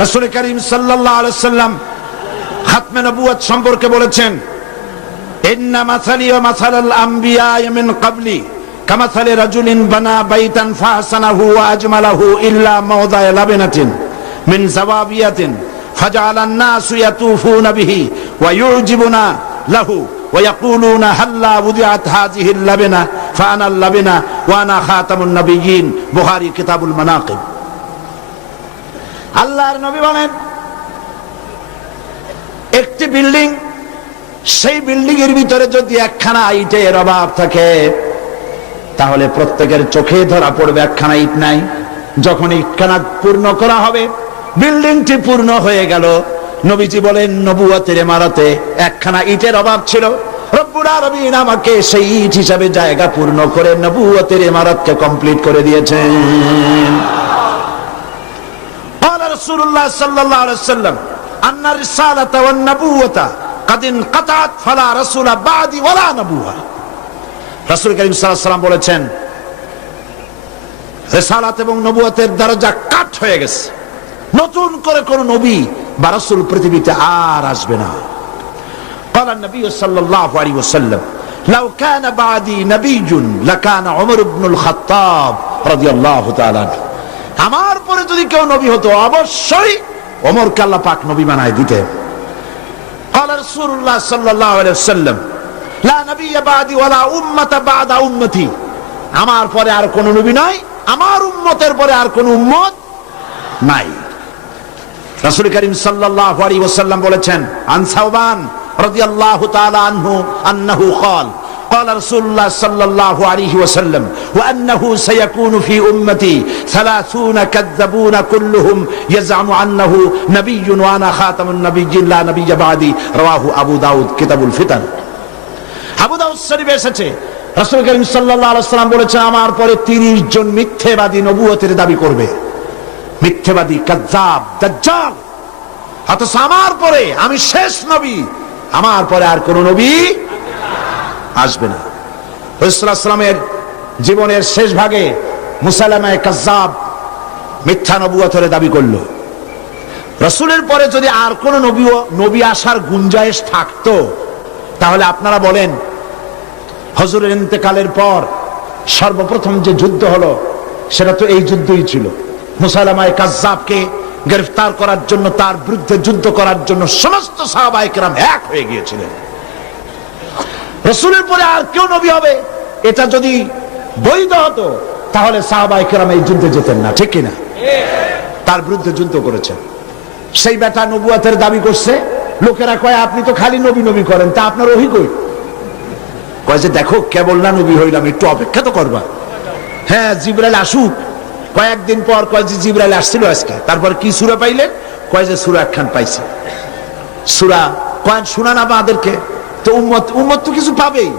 রাসূল করিম সাল্লাল্লাহু আলাইহি ওয়াসাল্লাম খাতমে নবুয়ত সম্পর্কে বলেছেন, ইন্না মাসালি ওয়া মাসালাল আমবিয়া মিন ক্বাবলি কামাসালি রাজুলিন বানা বাইতান ফাহসানাহু ওয়া আজমালাহু ইল্লা মাওদা'a লাবনাতিন মিন যাওয়াবিয়াতিন ফাজআলান নাসু ইয়াতুফুনা বিহি ওয়া ইউজিবুনা লাহু ওয়া ইয়াকুলুনা হাল্লা wudi'at হাযিহিল লাবনা ফাআনা আল-লাবনা ওয়া আনা খাতামুন নবিয়্যিন। বুখারী কিতাবুল মানাকিব। আল্লাহর নবী বলেন, একটি বিল্ডিং, সেই বিল্ডিং এর ভিতরে যদি একখানা ইটের অভাব থাকে তাহলে প্রত্যেকের চোখে ধরা পড়বে একখানা ইট নাই। যখন ইটখানা পূর্ণ করা হবে, বিল্ডিংটি পূর্ণ হয়ে গেল। নবীজি বলেন নবুয়তের ইমারতে একখানা ইটের অভাব ছিল, রব্বুল আলামিন আমাকে সেই ইট হিসাবে জায়গা পূর্ণ করে নবুয়তের ইমারতকে কমপ্লিট করে দিয়েছেন। রাসূলুল্লাহ সাল্লাল্লাহু আলাইহি ওয়াসাল্লাম আন্না রিসালাতা ওয়ান নবুওয়াতা কাদ ইনকাতাত ফালা রাসূলা বাদি ওয়ালা নবুওয়া। রাসূল করিম সাল্লাল্লাহু আলাইহি ওয়াসাল্লাম বলেছেন রিসালাত এবং নবুয়তের দরজা কাট হয়ে গেছে, নতুন করে কোন নবী বা রাসূল পৃথিবীতে আর আসবে না। قال النبي صلى الله عليه وسلم لو كان بعدي نبي لكان عمر بن الخطاب رضي الله تعالى عنه। আমার পরে যদি কেউ নবী হতো অবশ্যই ওমরকে আল্লাহ পাক নবী বানায় দিতেন। قال رسول الله صلى الله عليه وسلم لا نبي بعدي ولا উম্মতা بعد উম্মতি। আমার পরে আর কোন নবী নাই, আমার উম্মতের পরে আর কোন উম্মত নাই। রাসূল করিম সাল্লাল্লাহু আলাইহি ওয়াসাল্লাম বলেছেন আন সাওবান রাদিয়াল্লাহু তাআলা আনহু আন্নাহু قال قال رسول الله صلى الله عليه وسلم وأنه سيكون في أمتي 30 كذبون كلهم يزعم أنه نبي وأنا خاتم النبيين لا نبي بعدي। رواه أبو داود كتاب الفتن। আবু দাউদ শরীফে এসেছে রাসূল করিম সাল্লাল্লাহু আলাইহি ওয়াসাল্লাম বলেছেন আমার পরে 30 জন মিথ্যাবাদী নবুয়তের দাবি করবে। মিথ্যাবাদী, কাযযাব, দাজ্জাল। অথচ আমার পরে আমি শেষ নবী, আমার পরে আর কোন নবী আসবে না। রাসূলুল্লাহ সাল্লাল্লাহু আলাইহি ওয়াসাল্লামের জীবনের শেষ ভাগে মুসাইলামায়ে কাযযাব মিথ্যা নবুয়তের দাবি করলো। রাসূলের পরে যদি আর কোন নবী আসার গুঞ্জাইশ থাকতো তাহলে আপনারা বলেন হুজুরের ইন্তেকালের পর সর্বপ্রথম যে যুদ্ধ হলো সেটা তো এই যুদ্ধই ছিল। মুসাইলামায়ে কাযযাবকে গ্রেফতার করার জন্য, তার বিরুদ্ধে যুদ্ধ করার জন্য সমস্ত সাহাবায়ে কেরাম এক হয়ে গিয়েছিলেন। রাসূলের পরে আর কেউ নবী হবে এটা যদি বৈধ হতো তাহলে সাহাবায়ে কেরাম এই যুদ্ধে যেতেন না, ঠিক কিনা? তার বিরুদ্ধে যুদ্ধ করেছেন। সেই বেটা নবুয়তের দাবি করছে। লোকেরা কয় আপনি তো খালি নবী নবী করেন, তা আপনার ওহী কই? কয় যে দেখো কেবল না নবী হইলাম, একটু অপেক্ষা তো করবা। হ্যাঁ জিবরাইল আসুক। কয়েকদিন পর কয় যে জিবরাইল আসছিল আজকে। তারপর কি সূরা পাইলেন? কয় যে সূরা একখান পাইছে। সূরা কয় শোনা না আমাদেরকে। তো উম্মত তো কিছু পাবেই,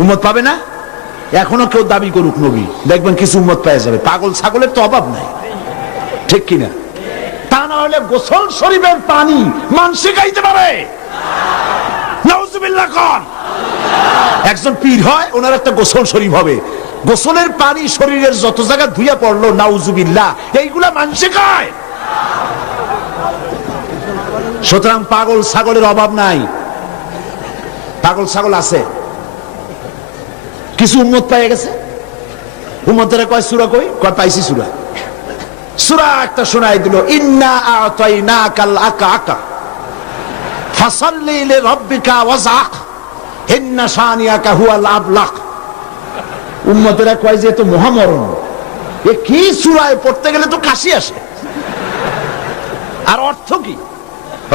উম্মত পাবে না? এখনো কেউ দাবি করুক নবী, দেখবেন কিছু উম্মত পেয়ে যাবে। পাগল ছাগলের তো অভাব নাই, ঠিক কিনা? তা না হলে গোসল শরীফের পানি মানুষে খাইতে পারে? নাউজুবিল্লাহ কোন একজন পীর হয়, ওনার একটা গোসল শরীফ হবে। গোসলের পানি শরীরের যত জায়গা ধুইয়া পড়লো, নাউজুবিল্লাহ, এইগুলা মানুষে খায়। সুতরাং পাগল ছাগলের অভাব নাই। পাগল ছাগল আছে, কিছু উম্মত পেয়ে গেছে। উম্মতেরা কয় সূরা কই? কয় পাইছি সূরা। সূরা একটা শোনাই দিল, ইন্না আ'তাইনাকাল আকা ফাসাল্লি লিরাব্বিকা ওয়াজআক ইন্না শানিয়াকা হুয়াল আবলাক। উম্মতেরা কয় যে তো মহামরণ, এ কি সূরায় পড়তে গেলে তো কাশি আসে। আর অর্থ কি?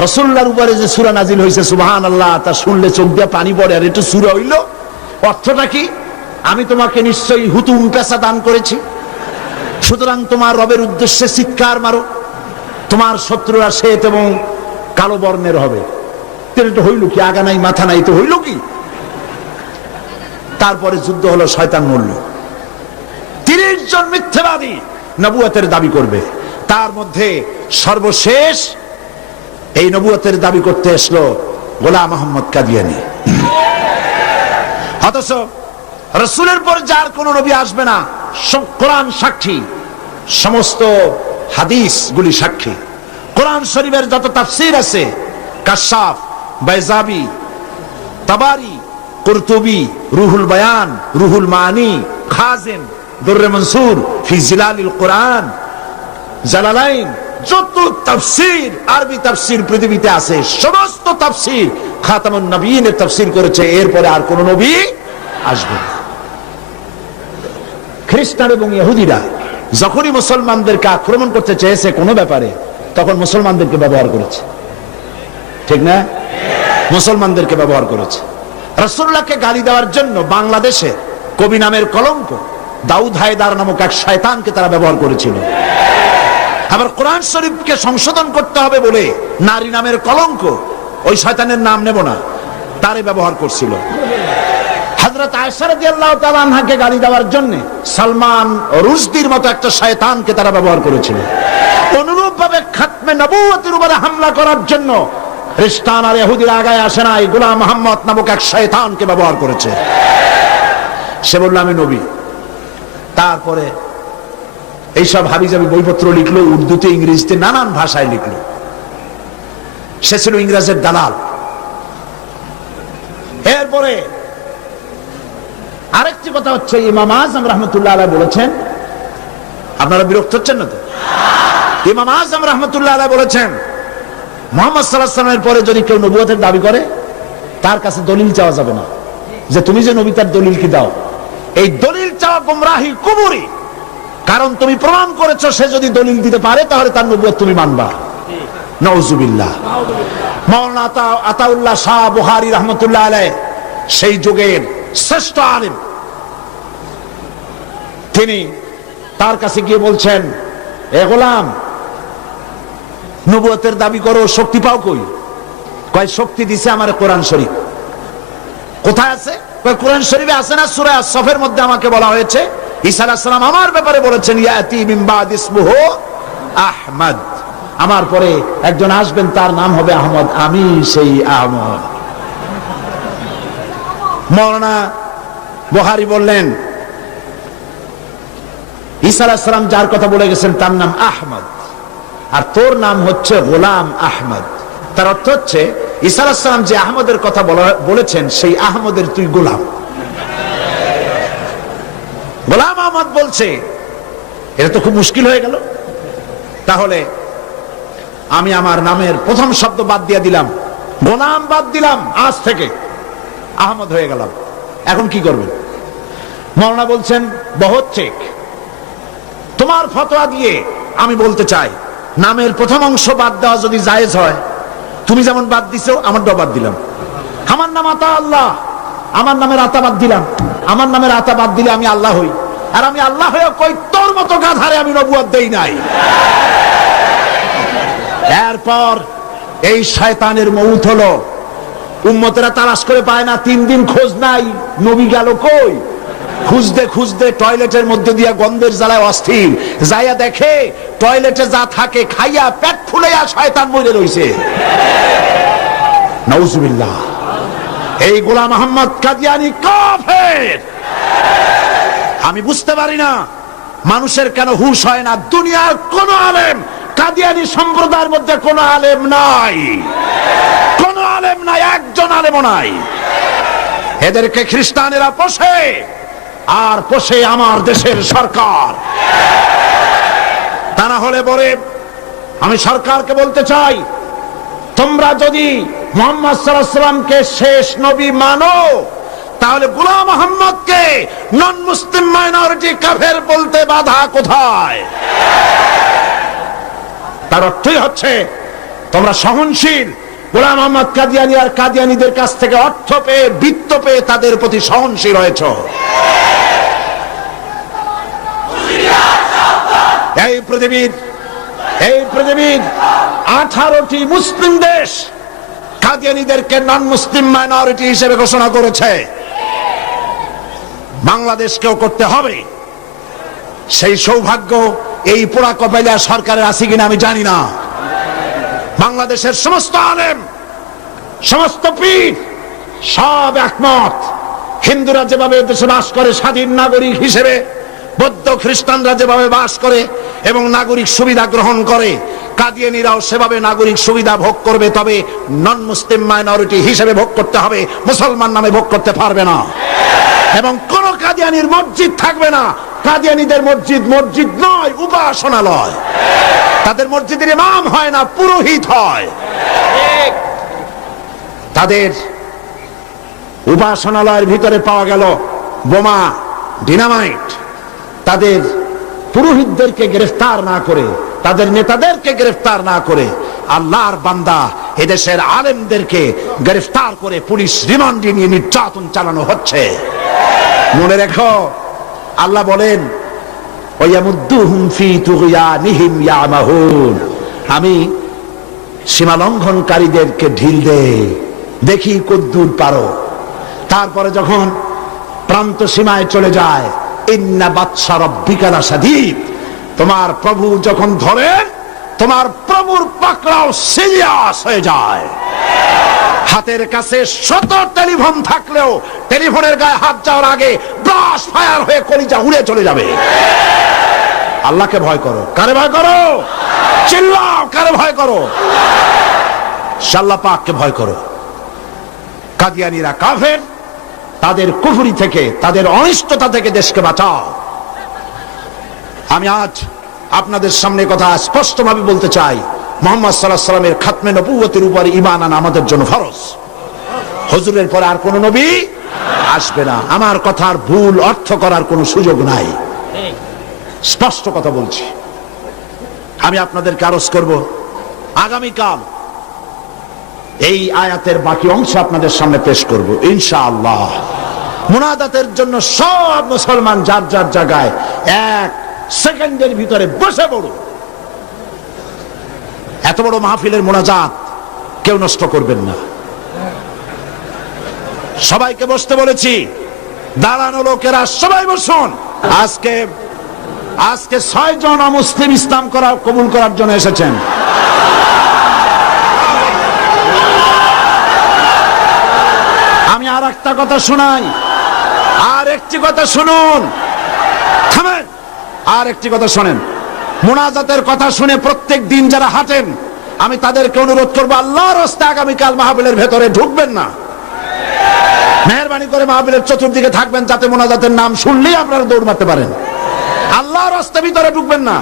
রাসূলুল্লাহর উপরে যে সূরা নাজিল হইছে সুবহানাল্লাহ, তা শুনলে চোখ দিয়ে পানি পড়ে। আর এটা সূরা হইল, অর্থটা কি? আমি তোমাকে নিশ্চয়ই হুতুম পেশা দান করেছি, সুতরাং তোমার রবের উদ্দেশ্যে চিৎকার মারো, তোমার শত্রুরা শ্বেত এবং কালো বর্ণের হবে। এটা হইল কি? আগা নাই মাথা নাই, তো হইল কি? তারপরে যুদ্ধ হলো, শয়তান মরল। 30 জন মিথ্যাবাদী নবুয়তের দাবি করবে। তার মধ্যে সর্বশেষ এই নবুয়তের দাবি করতে আসলো গোলাম আহমদ কাদিয়ানী। অথচ রাসূলের পর যার কোন নবী আসবে না, কোরআন সাক্ষী, সমস্ত হাদিস গুলি সাক্ষী। কোরআন শরীফের যত তাফসীর আছে, কাশাফ, বাইজাবি, তাবারি, কুরতুবি, রুহুল বায়ান, রুহুল মানি, খাজিন, দুররে মনসুর ফি জিলালিল কোরআন, জালালাইন, যত তাফসীর, আরবি তাফসীর পৃথিবীতে আছে, সমস্ত তাফসীর খাতামুন নবীনের তাফসীর করেছে। এরপরে আর কোন নবী আসবে না। খ্রিস্টান এবং ইহুদিরা যখনই মুসলমানদেরকে আক্রমণ করতে চেয়েছে কোনো ব্যাপারে, তখন মুসলমানদেরকে ব্যবহার করেছে, ঠিক না? মুসলমানদেরকে ব্যবহার করেছে। রাসূলুল্লাহকে গালি দেওয়ার জন্য বাংলাদেশে কবি নামের কলঙ্ক দাউদ হায়দার নামক এক শয়তানকে তারা ব্যবহার করেছিল। আবার কোরআন শরীফকে সংশোধন করতে হবে বলে নারী নামের কলঙ্ক, ওই শয়তানের নাম নেব না, তারে ব্যবহার করছিল। হযরত আয়েশা রাদিয়াল্লাহু তাআলা আনহাকে গালি দেওয়ার জন্য সালমান রুশদির মতো একটা শয়তানকে তারা ব্যবহার করেছিল। অনুরূপভাবে খাতমে নবুয়তের উপরে হামলা করার জন্য খ্রিস্টান আর ইহুদিরা আগায় আসে না, এই গোলাম মুহাম্মদ নামক এক শয়তানকে ব্যবহার করেছে। সে বলল আমি নবী। তারপরে এইসব হাবিজাবি বইপত্র লিখলো, উর্দুতে, ইংরেজিতে, নানান ভাষায় লিখলো। সে ছিল ইংরেজের দালাল। এরপরে আরেকটি কথা হচ্ছে, ইমাম আযম রাহমাতুল্লাহ আলাইহি বলেছেন, আপনারা বিরক্ত হচ্ছেন না তো? ইমাম আযম রাহমাতুল্লাহ আলাইহি বলেছেন, মুহাম্মদ সাল্লাল্লাহু আলাইহি ওয়াসাল্লামের পরে যদি কেউ নবুয়তের দাবি করে, তার কাছে দলিল চাওয়া যাবে না, যে তুমি যে নবী তার দলিল কি দাও। এই দলিল চাওয়া গোমরাহি, কুফরি। কারণ তুমি প্রমাণ করেছো সে যদি দলিল দিতে পারে তাহলে তার নবুয়ত তুমি মানবা। নাউজুবিল্লাহ। মাওলানা আতাউল্লাহ শাহ বুখারী রাহমাতুল্লাহ আলাইহি, সেই যুগের শ্রেষ্ঠ আলেম, তিনি তার কাছে গিয়ে বলছেন, এ গোলাম, নবুয়তের দাবি করো, শক্তি পাও কই? কয় শক্তি দিছে আমার কোরআন শরীফ। কোথায় আছে? কয় কোরআন শরীফে আছে না, সূরা আস-সফের মধ্যে আমাকে বলা হয়েছে ঈসা আলাইহিস সালাম আমার ব্যাপারে বলেছেন, ইয়াতি মিন বাদ ইসমুহু আহমদ, আমার পরে একজন আসবেন তার নাম হবে আহমদ, আমি সেই আহমদ। মাওলানা বুখারী বললেন, ঈসা আলাইহিস সালাম যার কথা বলে গেছেন তার নাম আহমদ, আর তোর নাম হচ্ছে গোলাম আহমদ। তার অর্থ হচ্ছে ঈসা আলাইহিস সালাম যে আহমদের কথা বলেছেন, সেই আহমদের তুই গোলাম। গোলাম আহমদ বলছে, এটা তো খুব মুশকিল হয়ে গেল। তাহলে আমি আমার নামের প্রথম শব্দ বাদ দিয়ে দিলাম, গোলাম বাদ দিলাম, আজ থেকে আহমদ হয়ে গেলাম। এখন কি করবেন? মাওলানা বলছেন বহুত ঠিক। তোমার ফতোয়া দিয়ে আমি বলতে চাই, নামের প্রথম অংশ বাদ দেওয়া যদি জায়েজ হয়, তুমি যেমন বাদ দিছো আমারটাও বাদ দিলাম। আমার নাম আতা আল্লাহ, আমার নামের আতা বাদ দিলাম। আমার নামের আতা বাদ দিলে আমি আল্লাহ হই, আর আমি আল্লাহ হয়ে কই তোর মতো গাধারে আমি নবুয়ত দেই নাই। এরপর এই শয়তানের মউত হলো, উম্মতেরা তালাশ করে পায় না, 3 দিন খোঁজ নাই, নবী গেল কই। খুঁজতে খুঁজতে টয়লেটের মধ্যে দিয়া গন্ধের জ্বালায় অস্থির, যাইয়া দেখে টয়লেটে যা থাকে খাইয়া পেট ফুলাইয়া শয়তান মরে রইছে। নাউজুবিল্লাহ। এই গোলাম মোহাম্মদ কাদিয়ানী কাফের। আমি বুঝতে পারি না মানুষের কেন হুঁশ হয় না। দুনিয়ার কোন আলেম, কাদিয়ানী সম্প্রদায়ের মধ্যে কোন আলেম নাই, কোন আলেম নাই, একজন আলেমও নাই। এদেরকে খ্রিস্টানেরা পোষে, আর পোষে আমার দেশের সরকার। তা না হলে পরে আমি সরকারকে বলতে চাই, তোমরা যদি মুহাম্মদ সাল্লাল্লাহু আলাইহি ওয়াসাল্লামকে শেষ নবী মানো, তাহলে গোলাম মোহাম্মদকে নন মুসলিম মাইনরিটি কাফের বলতে বাধা কোথায়? তার অর্থই হচ্ছে তোমরা সহনশীল। গোলাম মোহাম্মদ কাদিয়ানী আর কাদিয়ানীদের কাছ থেকে অর্থ পেয়ে, বৃত্ত পেয়ে তাদের প্রতি সহনশীল হয়েছ। এই পৃথিবীর 18টি মুসলিম দেশ কাদিয়ানীদেরকে নন মুসলিম মাইনরিটি হিসেবে ঘোষণা করেছে। বাংলাদেশকেও করতে হবে। সেই সৌভাগ্য এই পোড়া কপাইলা সরকারের আছে কিনা আমি জানি না। বাংলাদেশের সমস্ত আলেম, সমস্ত পীর সব একমত, হিন্দুরা যেভাবে দেশে বাস করে স্বাধীন নাগরিক হিসেবে, বৌদ্ধ খ্রিস্টানরা যেভাবে বাস করে এবং নাগরিক সুবিধা গ্রহণ করে, কাদিয়ানীরাও সেভাবে নাগরিক সুবিধা ভোগ করবে। তবে নন মুসলিম মাইনরিটি হিসেবে ভোগ করতে হবে, মুসলমান নামে ভোগ করতে পারবে না। এবং কোন কাদিয়ানীর মসজিদ থাকবে না। কাদিয়ানীদের মসজিদ নয়, উপাসনালয়। তাদের মসজিদের ইমাম হয় না, পুরোহিত হয়। তাদের উপাসনালয়ের ভিতরে পাওয়া গেল বোমা, ডিনামাইট। তাদের পুরোহিতদেরকে গ্রেফতার না করে, তাদের নেতাদেরকে গ্রেফতার না করে, আল্লাহর বান্দা এদেশের আলেমদেরকে গ্রেফতার করে পুলিশ রিমান্ডে নিয়ে নির্যাতন চালানো হচ্ছে। মনে রেখো, আল্লাহ বলেন, ওয়ায়ামুদ্দুহুম ফি তুগয়ানিহিম ইয়ামাহুন, আমি সীমা লঙ্ঘনকারীদেরকে ঢিল দেই, দেখি কদ্দুর পারো। তারপরে যখন প্রান্ত সীমায় চলে যায়, ইন্না বাতশা রাব্বিকা লাশাদীদ, তোমার প্রভু যখন ধরেন, তোমার প্রভুর পাকড়াও সিরিয়াস হয়ে যায়। হাতের কাছে 100 টেলিফোন থাকলেও টেলিফোনের গায়ে হাত যাওয়ার আগে ব্রাশ ফায়ার হয়ে কলিজা উড়ে চলে যাবে। আল্লাহকে ভয় করো। কারে ভয় করো? চিল্লাও, কারে ভয় করো? আল্লাহ পাককে ভয় করো। কাদিয়ানীরা কাফের, তাদের কুফরি থেকে, তাদের অনিষ্টতা থেকে দেশকে বাঁচাও। আমি আজ আপনাদের সামনে কথা স্পষ্টভাবে বলতে চাই, মুহাম্মদ সাল্লাল্লাহু আলাইহি ওয়াসাল্লামের খাতমে নবুয়তের উপর ঈমান আনা আমাদের জন্য ফরজ। হুজুরের পরে আর কোন নবী আসবে না। আমার কথার ভুল অর্থ করার কোনো সুযোগ নাই, স্পষ্ট কথা বলছি। আমি আপনাদেরকে আরজ করব, আগামীকাল এই আয়াতের বাকি অংশ আপনাদের সামনে পেশ করব ইনশাআল্লাহ। মুনাজাতের জন্য সব মুসলমান যার যার জায়গায় 1 সেকেন্ডের ভিতরে বসে পড়ো। এত বড় মাহফিলের মুনাজাত কেউ নষ্ট করবেন না। সবাইকে বসতে বলেছি, দাঁড়ানো লোকেরা সবাই বসুন। আজকে 6 জন অমুসলিম ইসলাম কবুল করার জন্য এসেছেন। আমি আর একটা কথা শোনাই, আর একটি কথা শুনুন, থামেন, আর একটি কথা শোনেন। মুনাজাতের কথা শুনে প্রত্যেক দিন যারা হাঁটেন, আমি তাদেরকে অনুরোধ করবো, আল্লাহর রাস্তায় আগামীকাল মাহফিলের ভেতরে ঢুকবেন না। মেহেরবানি করে মাহফিলের চতুর্দিকে থাকবেন, যাতে মুনাজাতের নাম শুনলেই আপনারা দৌড় মারতে পারেন। আল্লাহর রাস্তার ভিতরে ঢুকবেন না।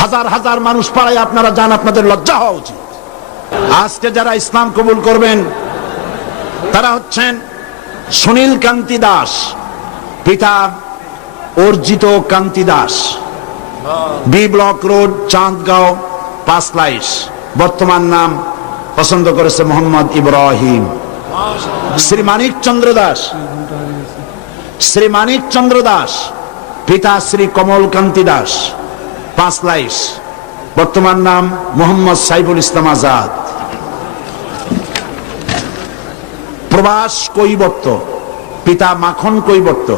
হাজার হাজার মানুষ পাড়ায় আপনারা যান, আপনাদের লজ্জা হওয়া উচিত। আজকে যারা ইসলাম কবুল করবেন তারা হচ্ছেন সুনীল কান্তি দাস, পিতা Arjit Kanti Das, B block road, Chandgaon, Panchlaish. বর্তমান নাম পছন্দ করেছে মোহাম্মদ ইব্রাহিম। শ্রী মানিক চন্দ্র দাস, শ্রী মানিক চন্দ্র দাস, পিতা শ্রী কমল কান্তি দাস, পাঁচলাইশ। বর্তমান নাম মোহাম্মদ সাইফুল ইসলাম আজাদ। প্রবাস কৈবর্ত, পিতা Makhan Koibarta,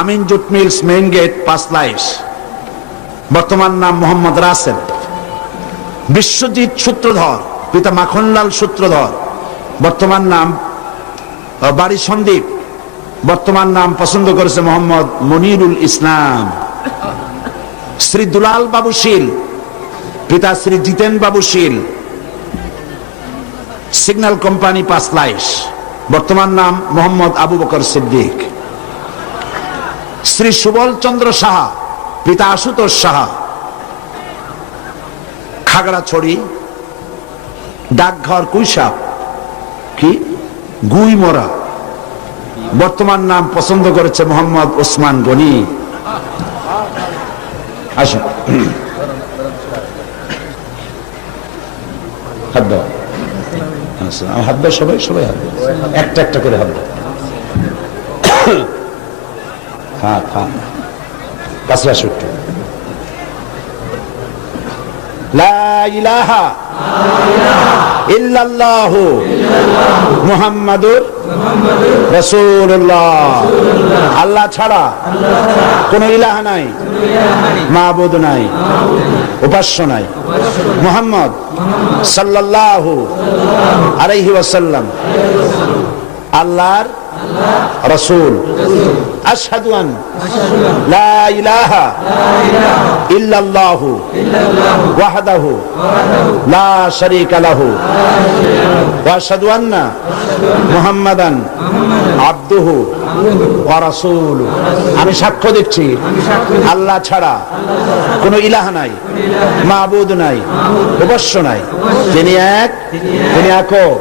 Amin jute mills, main gate, Panchlaish. বর্তমান নাম মোহাম্মদ রাসেল। বিশ্বজিৎ সূত্রধর, পিতা মাখনলাল সূত্রধর, বর্তমান নাম বাড়ি সন্দীপ। বর্তমান নাম পছন্দ করেছে মোহাম্মদ মনিরুল ইসলাম। শ্রী দুলাল বাবু শীল, পিতা শ্রী জিতেন বাবু শীল, সিগন্যাল কোম্পানি, পাঁচলাইশ। বর্তমান নাম মোহাম্মদ আবু বকর সিদ্দিক। শ্রী সুবল চন্দ্র সাহা, পিতা আশুতোষ সাহা, খাগড়াছড়ি, ডাকঘর কুইসাপ, কি গুইমরা। বর্তমান নাম পছন্দ করেছে মোহাম্মদ ওসমান গনি। আসুন, হাত দাও, হাত দাও, সবাই সবাই হাত দাও, একটা একটা করে হাত দাও। হ্যাঁ হ্যাঁ, কাছে আসো একটু। লা ইলাহা ইল্লাল্লাহু মুহাম্মাদুর রাসূলুল্লাহ। আল্লাহ ছাড়া কোনো ইলাহ নাই, মাবুদ নাই, উপাস্য নাই। মুহাম্মদ সাল্লাল্লাহু আলাইহি ওয়াসাল্লাম আল্লাহর রাসূল। আশহাদু আন লা ইলাহা ইল্লাল্লাহু ওয়াহদাহু লা শারীকা লাহু ওয়া আশহাদু আন্না মুহাম্মাদান আবদুহু ওয়া রাসূলুহু। আমি সাক্ষ্য দিচ্ছি আল্লাহ ছাড়া কোনো ইলাহ নাই, মাবুদ নাই, উপাস্য নাই। তিনি এক, তিনি একক,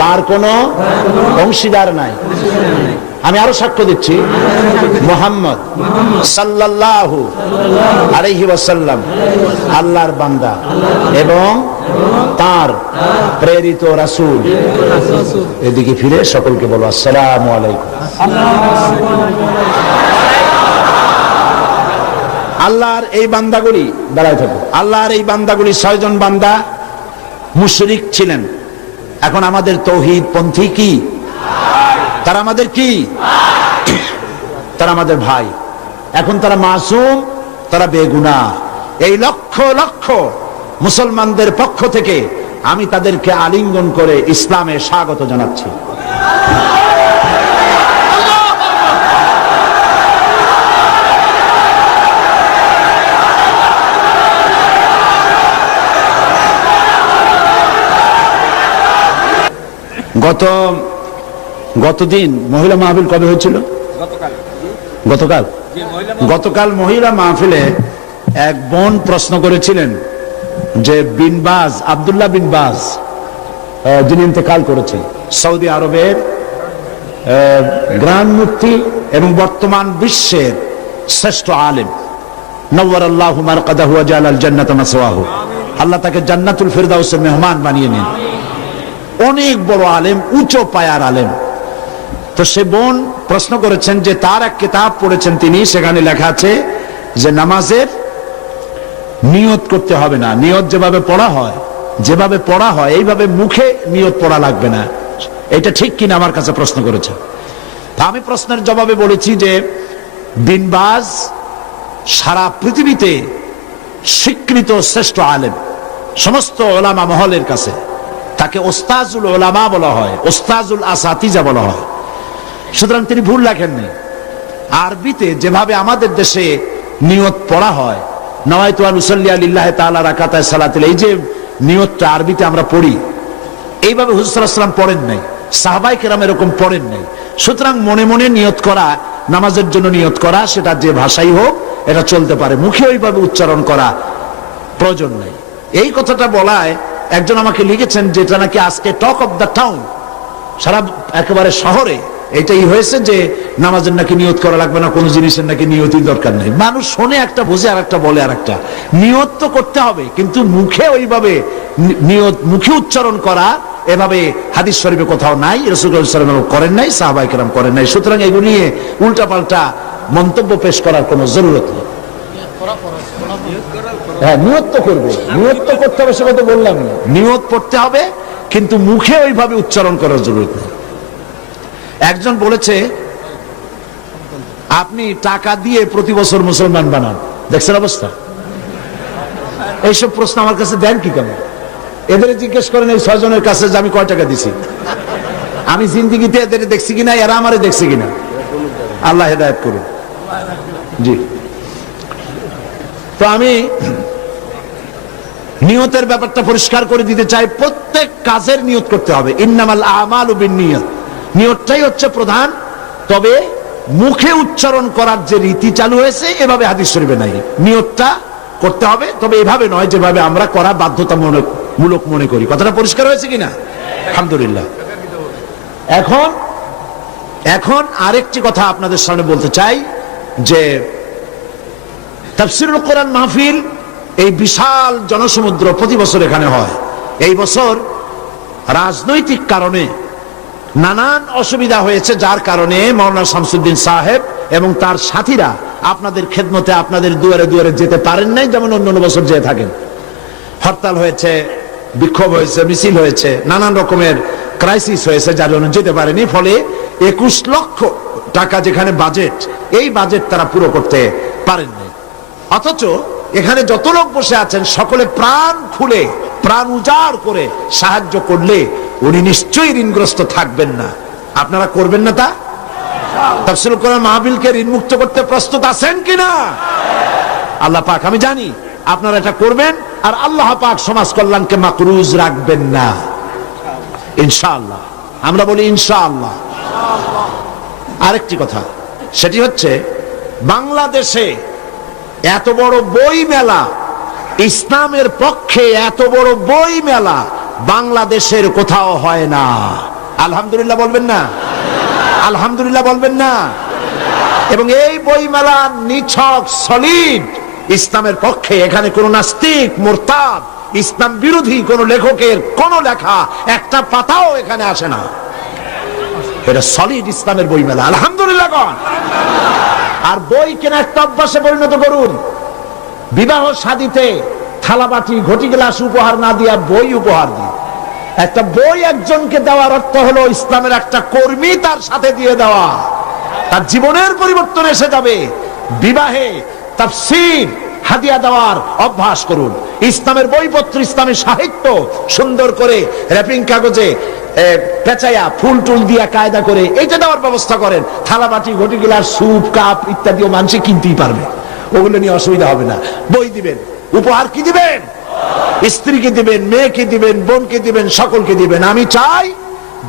তার কোনো অংশীদার নাই। আমি আরো সাক্ষ্য দিচ্ছি মুহাম্মদ সাল্লাল্লাহু আলাইহি ওয়াসাল্লাম আল্লাহর বান্দা এবং তার প্রেরিত রাসূল। এদিকে ফিরে সকলকে বলো আসসালামু আলাইকুম। আল্লাহর এই বান্দাগুলি, দাঁড়ায় থাকো, আল্লাহর এই বান্দাগুলি 6 জন বান্দা মুশরিক ছিলেন। এখন আমাদের তৌহিদ পন্থী কি? তারা আমাদের কি? তারা আমাদের ভাই। এখন তারা মাসুম, তারা বেগুনাহ। এই লক্ষ লক্ষ মুসলমানদের পক্ষ থেকে আমি তাদেরকে আলিঙ্গন করে ইসলামে স্বাগত জানাচ্ছি। গতদিন মহিলা মাহফিল কবে হয়েছিল? গতকাল মহিলা মাহফিলে এক বোন প্রশ্ন করেছিলেন যে বিনবাজ, আব্দুল্লাহ বিনবাজ, যিনি ইন্তেকাল করেছেন, সৌদি আরবের গ্রান্ড মুফতি এবং বর্তমান বিশ্বের শ্রেষ্ঠ আলেম, নওয়ারাল্লাহু মারকাদাহু ওয়া জাআলাল জান্নাতা মাসওয়াহু। আল্লাহ তাকে জান্নাতুল ফিরদাউসের মেহমান বানিয়ে নিন। অনেক বড় আলেম, উঁচু পায়ার আলেম। তো সে বোন প্রশ্ন করেছেন যে তার এক কিতাব পড়েছেন তিনি, সেখানে লেখা আছে যে নামাজের নিয়ত করতে হবে না, নিয়ত যেভাবে পড়া হয় এইভাবে মুখে নিয়ত পড়া লাগবে না। এটা ঠিক কিনা আমার কাছে প্রশ্ন করেছে। তা আমি প্রশ্নের জবাবে বলেছি যে বিনবাজ সারা পৃথিবীতে স্বীকৃত শ্রেষ্ঠ আলেম, সমস্ত ওলামা মহলের কাছে তাকে ওস্তাজুল ওলামা বলা হয়, ওস্তাজুল আসাতিজা বলা হয়। সুতরাং তিনি ভুল লেখেননি। আরবিতে যেভাবে আমাদের দেশে নিয়ত পড়া হয়, নওয়াইতু আন উসাল্লি লিল্লাহি তাআলা রাকাতায় সালাতিল, এই যে নিয়তটা আরবিতে আমরা পড়ি, এইভাবে হুজুর সাল্লাল্লাহু আলাইহি ওয়াসাল্লাম পড়েন নাই, সাহাবায়ে কেরাম এরকম পড়েন নাই। সুতরাং মনে মনে নিয়ত করা, নামাজের জন্য নিয়ত করা, সেটা যে ভাষাই হোক এটা চলতে পারে, মুখে ওইভাবে উচ্চারণ করা প্রয়োজন নাই। এই কথাটা বলায় একজন আমাকে লিখেছেন যেটা নাকি আজকে টক অফ দ্য টাউন, সারা একেবারে শহরে এটাই হয়েছে যে নামাজের নাকি নিয়ত করা লাগবে না, কোনো জিনিসের নাকি নিয়তির দরকার নেই। মানুষ শোনে একটা, বোঝে আর একটা, বলে আর একটা। নিয়ত তো করতে হবে, কিন্তু মুখে ওইভাবে নিয়ত মুখে উচ্চারণ করা এভাবে হাদিস শরীফে কোথাও নাই, রাসূলুল্লাহ সাল্লাল্লাহু আলাইহি ওয়াসাল্লাম করেন নাই, সাহাবায়ে কেরাম করেন নাই। সুতরাং এগুলো নিয়ে উল্টাপাল্টা মন্তব্য পেশ করার কোনো জরুরত নেই। হ্যাঁ, নিয়ত তো করবে, নিয়ত তো করতে হবে, সে কথা বললাম না। নিয়ত পড়তে হবে, কিন্তু মুখে ওইভাবে উচ্চারণ করার জরুরত নেই। একজন বলেছে আপনি টাকা দিয়ে প্রতি বছর মুসলমান বানান, দেখছেন অবস্থা? এইসব প্রশ্ন আমার কাছে দেন কি কেন? এদের জিজ্ঞেস করেন এই 6 জনের কাছে যে আমি কয় টাকা দিছি, আমি জিন্দিগিতে এদের দেখছি কিনা, এরা আমারে দেখছে কিনা। আল্লাহ হেদায়েত করুন। জি, তো আমি নিয়তের ব্যাপারটা পরিষ্কার করে দিতে চাই। প্রত্যেক কাজের নিয়ত করতে হবে। ইন্নামাল আমালু বিন্নিয়াত, নিয়তটাই হচ্ছে প্রধান। তবে মুখে উচ্চারণ করার যে রীতি চালু হয়েছে, এভাবে হাদিস শরীফে নাই। নিয়তটা করতে হবে, তবে এভাবে নয় যেভাবে আমরা করা বাধ্যতামূলক মনে করি। কথাটা পরিষ্কার হয়েছে কিনা? আলহামদুলিল্লাহ। এখন আরেকটি কথা আপনাদের সামনে বলতে চাই যে তাফসীরুল কোরআন মাহফিল, এই বিশাল জনসমুদ্র প্রতি বছর এখানে হয়। এই বছর রাজনৈতিক কারণে নানান অসুবিধা হয়েছে, যার কারণে মাওলানা শামসুদ্দিন সাহেব এবং তার সাথীরা আপনাদের খেদমতে আপনাদের দুয়ারে দুয়ারে যেতে পারেন নাই, যেমন অন্য বছর যেয়ে থাকেন। হরতাল হয়েছে, বিক্ষোভ হয়েছে, মিছিল হয়েছে, নানান রকমের ক্রাইসিস হয়েছে, যার জন্য যেতে পারেনি। ফলে 21 লক্ষ টাকা যেখানে বাজেট, এই বাজেট তারা পুরো করতে পারেন নাই। অথচ এখানে যত লোক বসে আছেন সকলে প্রাণ খুলে, প্রাণ উজাড় করে সাহায্য করলে উনি নিশ্চয়ই ঋণগ্রস্ত থাকবেন না। আপনারা করবেন না তা? তাফসীরুল কোরআন মাহফিলকে ঋণ মুক্ত করতে প্রস্তুত আছেন কিনা? আল্লাহ পাক, আমি জানি আপনারা এটা করবেন, আর আল্লাহ পাক সমাজ কল্যাণকে মাকরুজ রাখবেন না, ইনশাআল্লাহ। আমরা বলি ইনশাআল্লাহ। আরেকটি কথা, সেটি হচ্ছে বাংলাদেশে এত বড় বই মেলা, ইসলামের পক্ষে এত বড় বই মেলা বাংলাদেশের কোথাও হয় না। আলহামদুলিল্লাহ বলবেন না? আলহামদুলিল্লাহ বলবেন না? এবং এই বই মেলা নিছক সলিড ইসলামের পক্ষে। এখানে কোন নাস্তিক, মুরতাদ, ইসলাম বিরোধী কোন লেখকের কোন লেখা একটা পাতাও এখানে আসে না। এটা সলিড ইসলামের বই মেলা। আলহামদুলিল্লাহ গণ। আর বই কেনা একটা অভ্যাসে পরিণত করুন। বিবাহ শাদীতে থালাবাটি, ঘটি গ্লাস উপহার না দিয়া বই উপহার দিন। একটা বই একজনকে দেওয়ার অর্থ হলো ইসলামের একটা কর্মী তার সাথে দিয়ে দেওয়া, তার জীবনের পরিবর্তন এসে যাবে। বিবাহে তাফসীর হাদিয়া দেওয়ার অভ্যাস করুন। ইসলামের বইপত্র, ইসলামের সাহিত্য সুন্দর করে র্যাপিং কাগজে পেঁচাইয়া ফুল টুল দিয়া কায়দা করে এইটা দেওয়ার ব্যবস্থা করেন। থালাবাটি, ঘটি গ্লাস, স্যুপ, কাপ ইত্যাদিও মানুষ কিনতেই পারবে, ওগুলো নিয়ে অসুবিধা হবে না। বই দিবেন। উপহার কি দিবেন? স্ত্রীকে দিবেন, মেয়েকে দিবেন, বোনকে দিবেন, সকলকে দিবেন। আমি চাই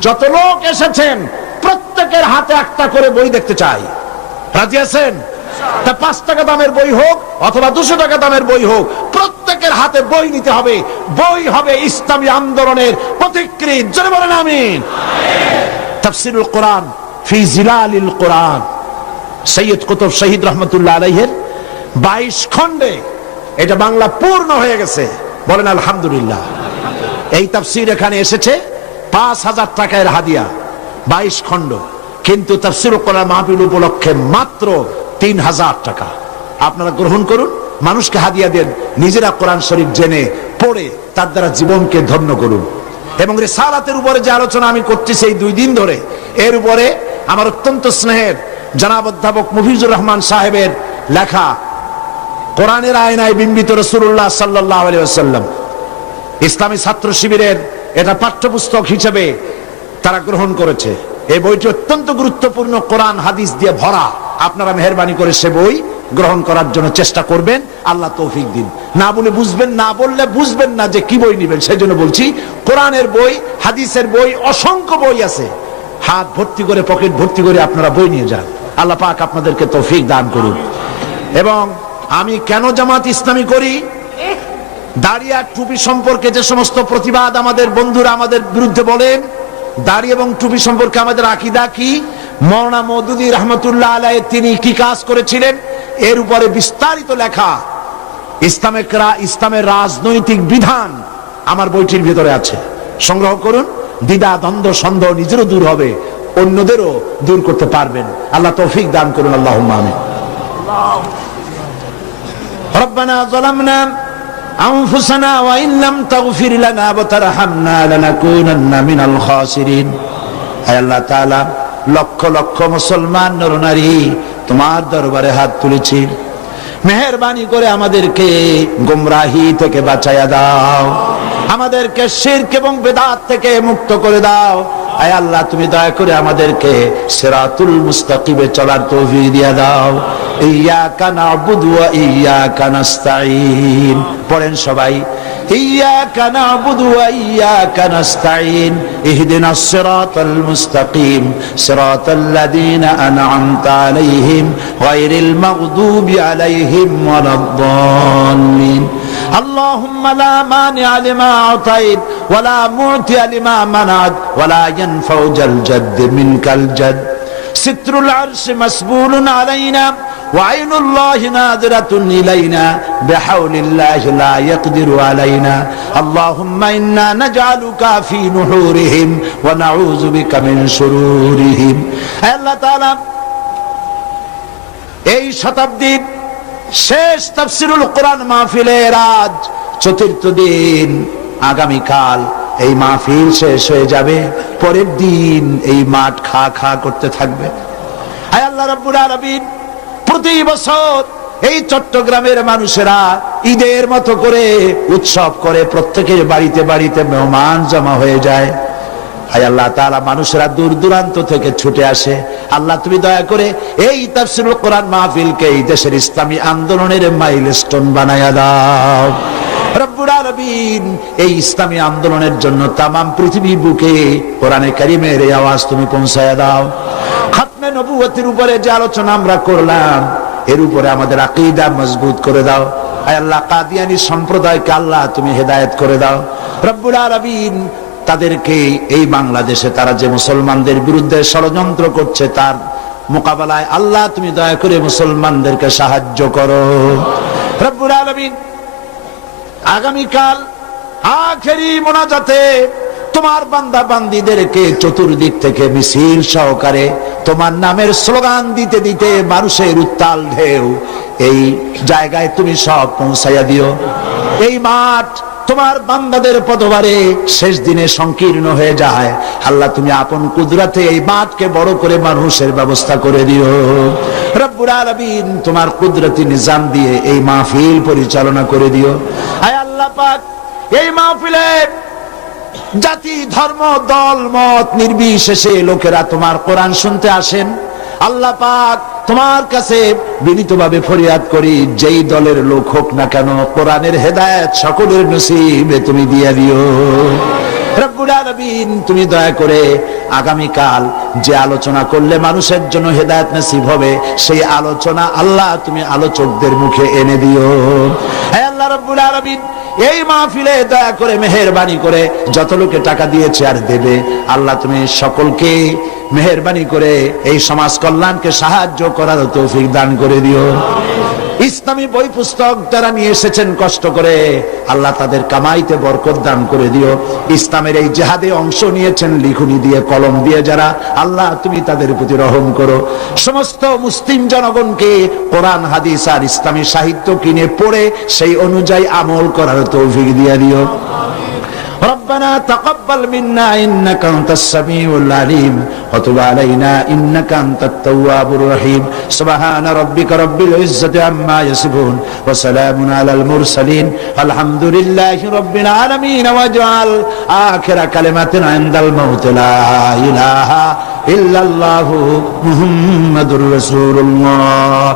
যত লোক এসেছেন প্রত্যেকের হাতে একটা করে বই দেখতে চাই। রাজি আছেন? তা 5 টাকা দামের বই হোক অথবা 200 টাকা দামের বই হোক, প্রত্যেকের হাতে বই নিতে হবে। বই হবে ইসলামী আন্দোলনের পথিকৃৎ। জোরে বলেন আমিন। তাফসীরুল কোরআন ফি জিলালিল কোরআন, সৈয়দ কুতুব শহীদ রহমাতুল্লাহ আলাইহির 22 খণ্ডে এটা বাংলা পূর্ণ হয়ে গেছে। বলেন আলহামদুলিল্লাহ। এই তাফসীর এখানে এসেছে 5000 টাকার হাদিয়া, 22 খণ্ড। কিন্তু তাফসীরুল কোরআন মাহফিল উপলক্ষে মাত্র 3000 টাকা। আপনারা গ্রহণ করুন, মানুষকে হাদিয়া দেন, নিজেরা কোরআন শরীফ জেনে পড়ে তার দ্বারা জীবনকে ধন্য করুন। এবং রিসালাতের উপরে যে আলোচনা আমি করতেছি এই 2 দিন ধরে, এর উপরে আমার অত্যন্ত স্নেহের জনাব অধ্যাপক মফিজুর রহমান সাহেবের লেখা কোরআনের আয়নায় বিম্বিত রাসূলুল্লাহ সাল্লাল্লাহু আলাইহি ওয়াসাল্লাম, ইসলামী ছাত্র শিবিরের এটা পাঠ্যপুস্তক হিসেবে তারা গ্রহণ করেছে। এই বইটি অত্যন্ত গুরুত্বপূর্ণ, কোরআন হাদিস দিয়ে ভরা। আপনারা মেহেরবানি করে সে বই গ্রহণ করার জন্য চেষ্টা করবেন। আল্লাহ তৌফিক দিন। না বলে বুঝবেন, না বললে বুঝবেন না যে কি বই নেবেন। সেই জন্য বলছি, কোরআনের বই, হাদিসের বই, অসংখ্য বই আছে। হাত ভর্তি করে, পকেট ভর্তি করে আপনারা বই নিয়ে যান। আল্লাহ পাক আপনাদেরকে তৌফিক দান করুন। এবং আমি কেন জামাত ইসলামী করি, দাড়ি আর টুপি সম্পর্কে যে সমস্ত প্রতিবাদ আমাদের বন্ধুরা আমাদের বিরুদ্ধে বলেন, দাড়ি এবং টুপি সম্পর্কে আমাদের আকীদা কি, মাওলানা মওদুদী রাহমাতুল্লাহ আলাইহি তিনি কি কাজ করেছিলেন এর উপরে বিস্তারিত লেখা ইসলামের রাজনৈতিক বিধান আমার বইটির ভিতরে আছে, সংগ্রহ করুন। দ্বিধা দ্বন্দ্ব সন্দেহ নিজেরও দূর হবে, অন্যদেরও দূর করতে পারবেন। আল্লাহ তৌফিক দান করুন, আল্লাহুম্মা আমিন। রব্বানা যালামনা আনফুসানা ওয়া ইন লাম তাগফির লানা ওয়া তারহামনা লানাকুনান্না মিনাল খাসিরিন। হে আল্লাহ তাআলা, লক্ষ লক্ষ মুসলমান নরনারী তোমার দরবারে হাত তুলেছি, মেহেরবানি করে আমাদেরকে গোমরাহি থেকে বাঁচাইয়া দাও, আমাদেরকে শিরক এবং বিদআত থেকে মুক্ত করে দাও। আয় আল্লাহ, তুমি দয়া করে আমাদেরকে সিরাতুল মুস্তাকিমে চলার তৌফিক দিয়া দাও। ইয়্যাকা না'বুদু ওয়া ইয়্যাকা নাস্তাঈন। পড়েন সবাই, ইয়্যাকা না'বুদু ওয়া ইয়্যাকা নাস্তাঈন, ইহদিনাস সিরাতাল মুস্তাকিম, সিরাতাল্লাযীনা আন'আমতা আলাইহিম গায়রিল মাগদুবি আলাইহিম ওয়ালাদ-দাল্লিন। اللهم لا مانع لما أعطيت ولا معطي لما منعت ولا ينفع ذا الجد منك الجد. ستر العرش مسبول علينا وعين الله ناظرة إلينا بحول الله لا يقدر علينا. اللهم إنا نجعلك في نحورهم ونعوذ بك من شرورهم. الله تعالى এই শতাব্দীর শেষ তাফসীরুল কোরআন মাহফিলের আজ চতুর্থ দিন। আগামীকাল এই মাহফিল শেষ হয়ে যাবে, পরের দিন এই মাঠ খা খা করতে থাকবে। আয় আল্লাহ রাব্বুল আলামিন, প্রতি বছর এই চট্টগ্রামের মানুষেরা ঈদের মতো করে উৎসব করে, প্রত্যেকের বাড়িতে বাড়িতে মেহমান জমা হয়ে যায়। হায় আল্লাহ তাআলা, মানুষেরা দূর দূরান্ত থেকে ছুটে আসে। আল্লাহ তুমি দয়া করে এই তাফসীরুল কোরআন মাহফিলকে এই দেশের ইসলামী আন্দোলনের মাইলস্টোন বানায়া দাও রব্বুল আলামিন। এই ইসলামী আন্দোলনের জন্য তামাম পৃথিবী বুকে কোরআনে কারীমের এই আওয়াজ তুমি পৌঁছায়া দাও। খাতমে নবুয়তের উপরে যে আলোচনা আমরা করলাম, এর উপরে আমাদের আকীদা মজবুত করে দাও। হায় আল্লাহ, কাদিয়ানী সম্প্রদায়কে আল্লাহ তুমি হেদায়েত করে দাও রব্বুল আলামিন। তাদেরকে এই বাংলাদেশে তারা যে মুসলমানদের বিরুদ্ধে ষড়যন্ত্র করছে তার মোকাবেলায় আল্লাহ তুমি দয়া করে মুসলমানদেরকে সাহায্য করো রব্বুল আলামিন। আগামীকাল আখেরি মোনাজাতে তোমার বান্দা বান্দীদেরকে চতুর্দিক থেকে মিছিল সহকারে তোমার নামের স্লোগান দিতে দিতে মানুষের উত্তাল ঢেউ এই জায়গায় তুমি সব পৌঁছাইয়া দিও। এই মাঠ তোমার বান্দাদের পদভারে শেষ দিনে সংকীর্ণ হয়ে যায়। আল্লাহ তুমি আপন কুদরতে এই মাঠকে বড় করে মানুষের ব্যবস্থা করে দিও রব্বুল আলামিন। তোমার কুদরতি নিজাম দিয়ে এই মাহফিল পরিচালনা করে দিও। আয় আল্লাহ পাক, এই মাহফিলে জাতি ধর্ম দল মত নির্বিশেষে লোকেরা তোমার কোরআন শুনতে আসেন। আল্লাহ পাক, তোমার কাছে বিনীতভাবে ফরিয়াদ করি, যেই দলের লোক হোক না কেন, কোরআনের হেদায়েত সকলের নসিবে তুমি দিয়ে দিও রব্বুল আলামিন। তুমি দয়া করে আগামীকাল যে আলোচনা করলে মানুষের জন্য হেদায়েত নসিব হবে, সেই আলোচনা আল্লাহ তুমি আলোচকদের মুখে এনে দিও। হে আল্লাহ রব্বুল আলামিন, এই মাহফিলে দয়া করে মেহেরবানি করে যত লোকে টাকা দিয়েছে আর দেবে, আল্লাহ তুমি সকলকে মেহেরবানি করে এই সমাজ কল্যাণকে সাহায্য করার তৌফিক দান করে দিও। ইসলামী বই পুস্তক যারা নিয়ে এসেছেন কষ্ট করে, আল্লাহ তাদের কামাইতে বরকত দান করে দিও। ইসলামের এই জিহাদে অংশ নিয়েছেন লিখনি দিয়ে কলম দিয়ে যারা, আল্লাহ তুমি তাদের প্রতি রহম করো। সমস্ত মুসলিম জনগণকে কোরআন হাদিস আর ইসলামী সাহিত্য কিনে পড়ে সেই অনুযায়ী আমল করার তৌফিক দিয়ে দিও। ربنا تقبل منا إنك أنت السميع العليم وتب علينا إنك أنت التواب الرحيم. سبحان ربك رب العزة عما يصفون وسلام على المرسلين والحمد لله رب العالمين. واجعل آخر كلمة عند الموت لا إله إلا الله محمد رسول الله.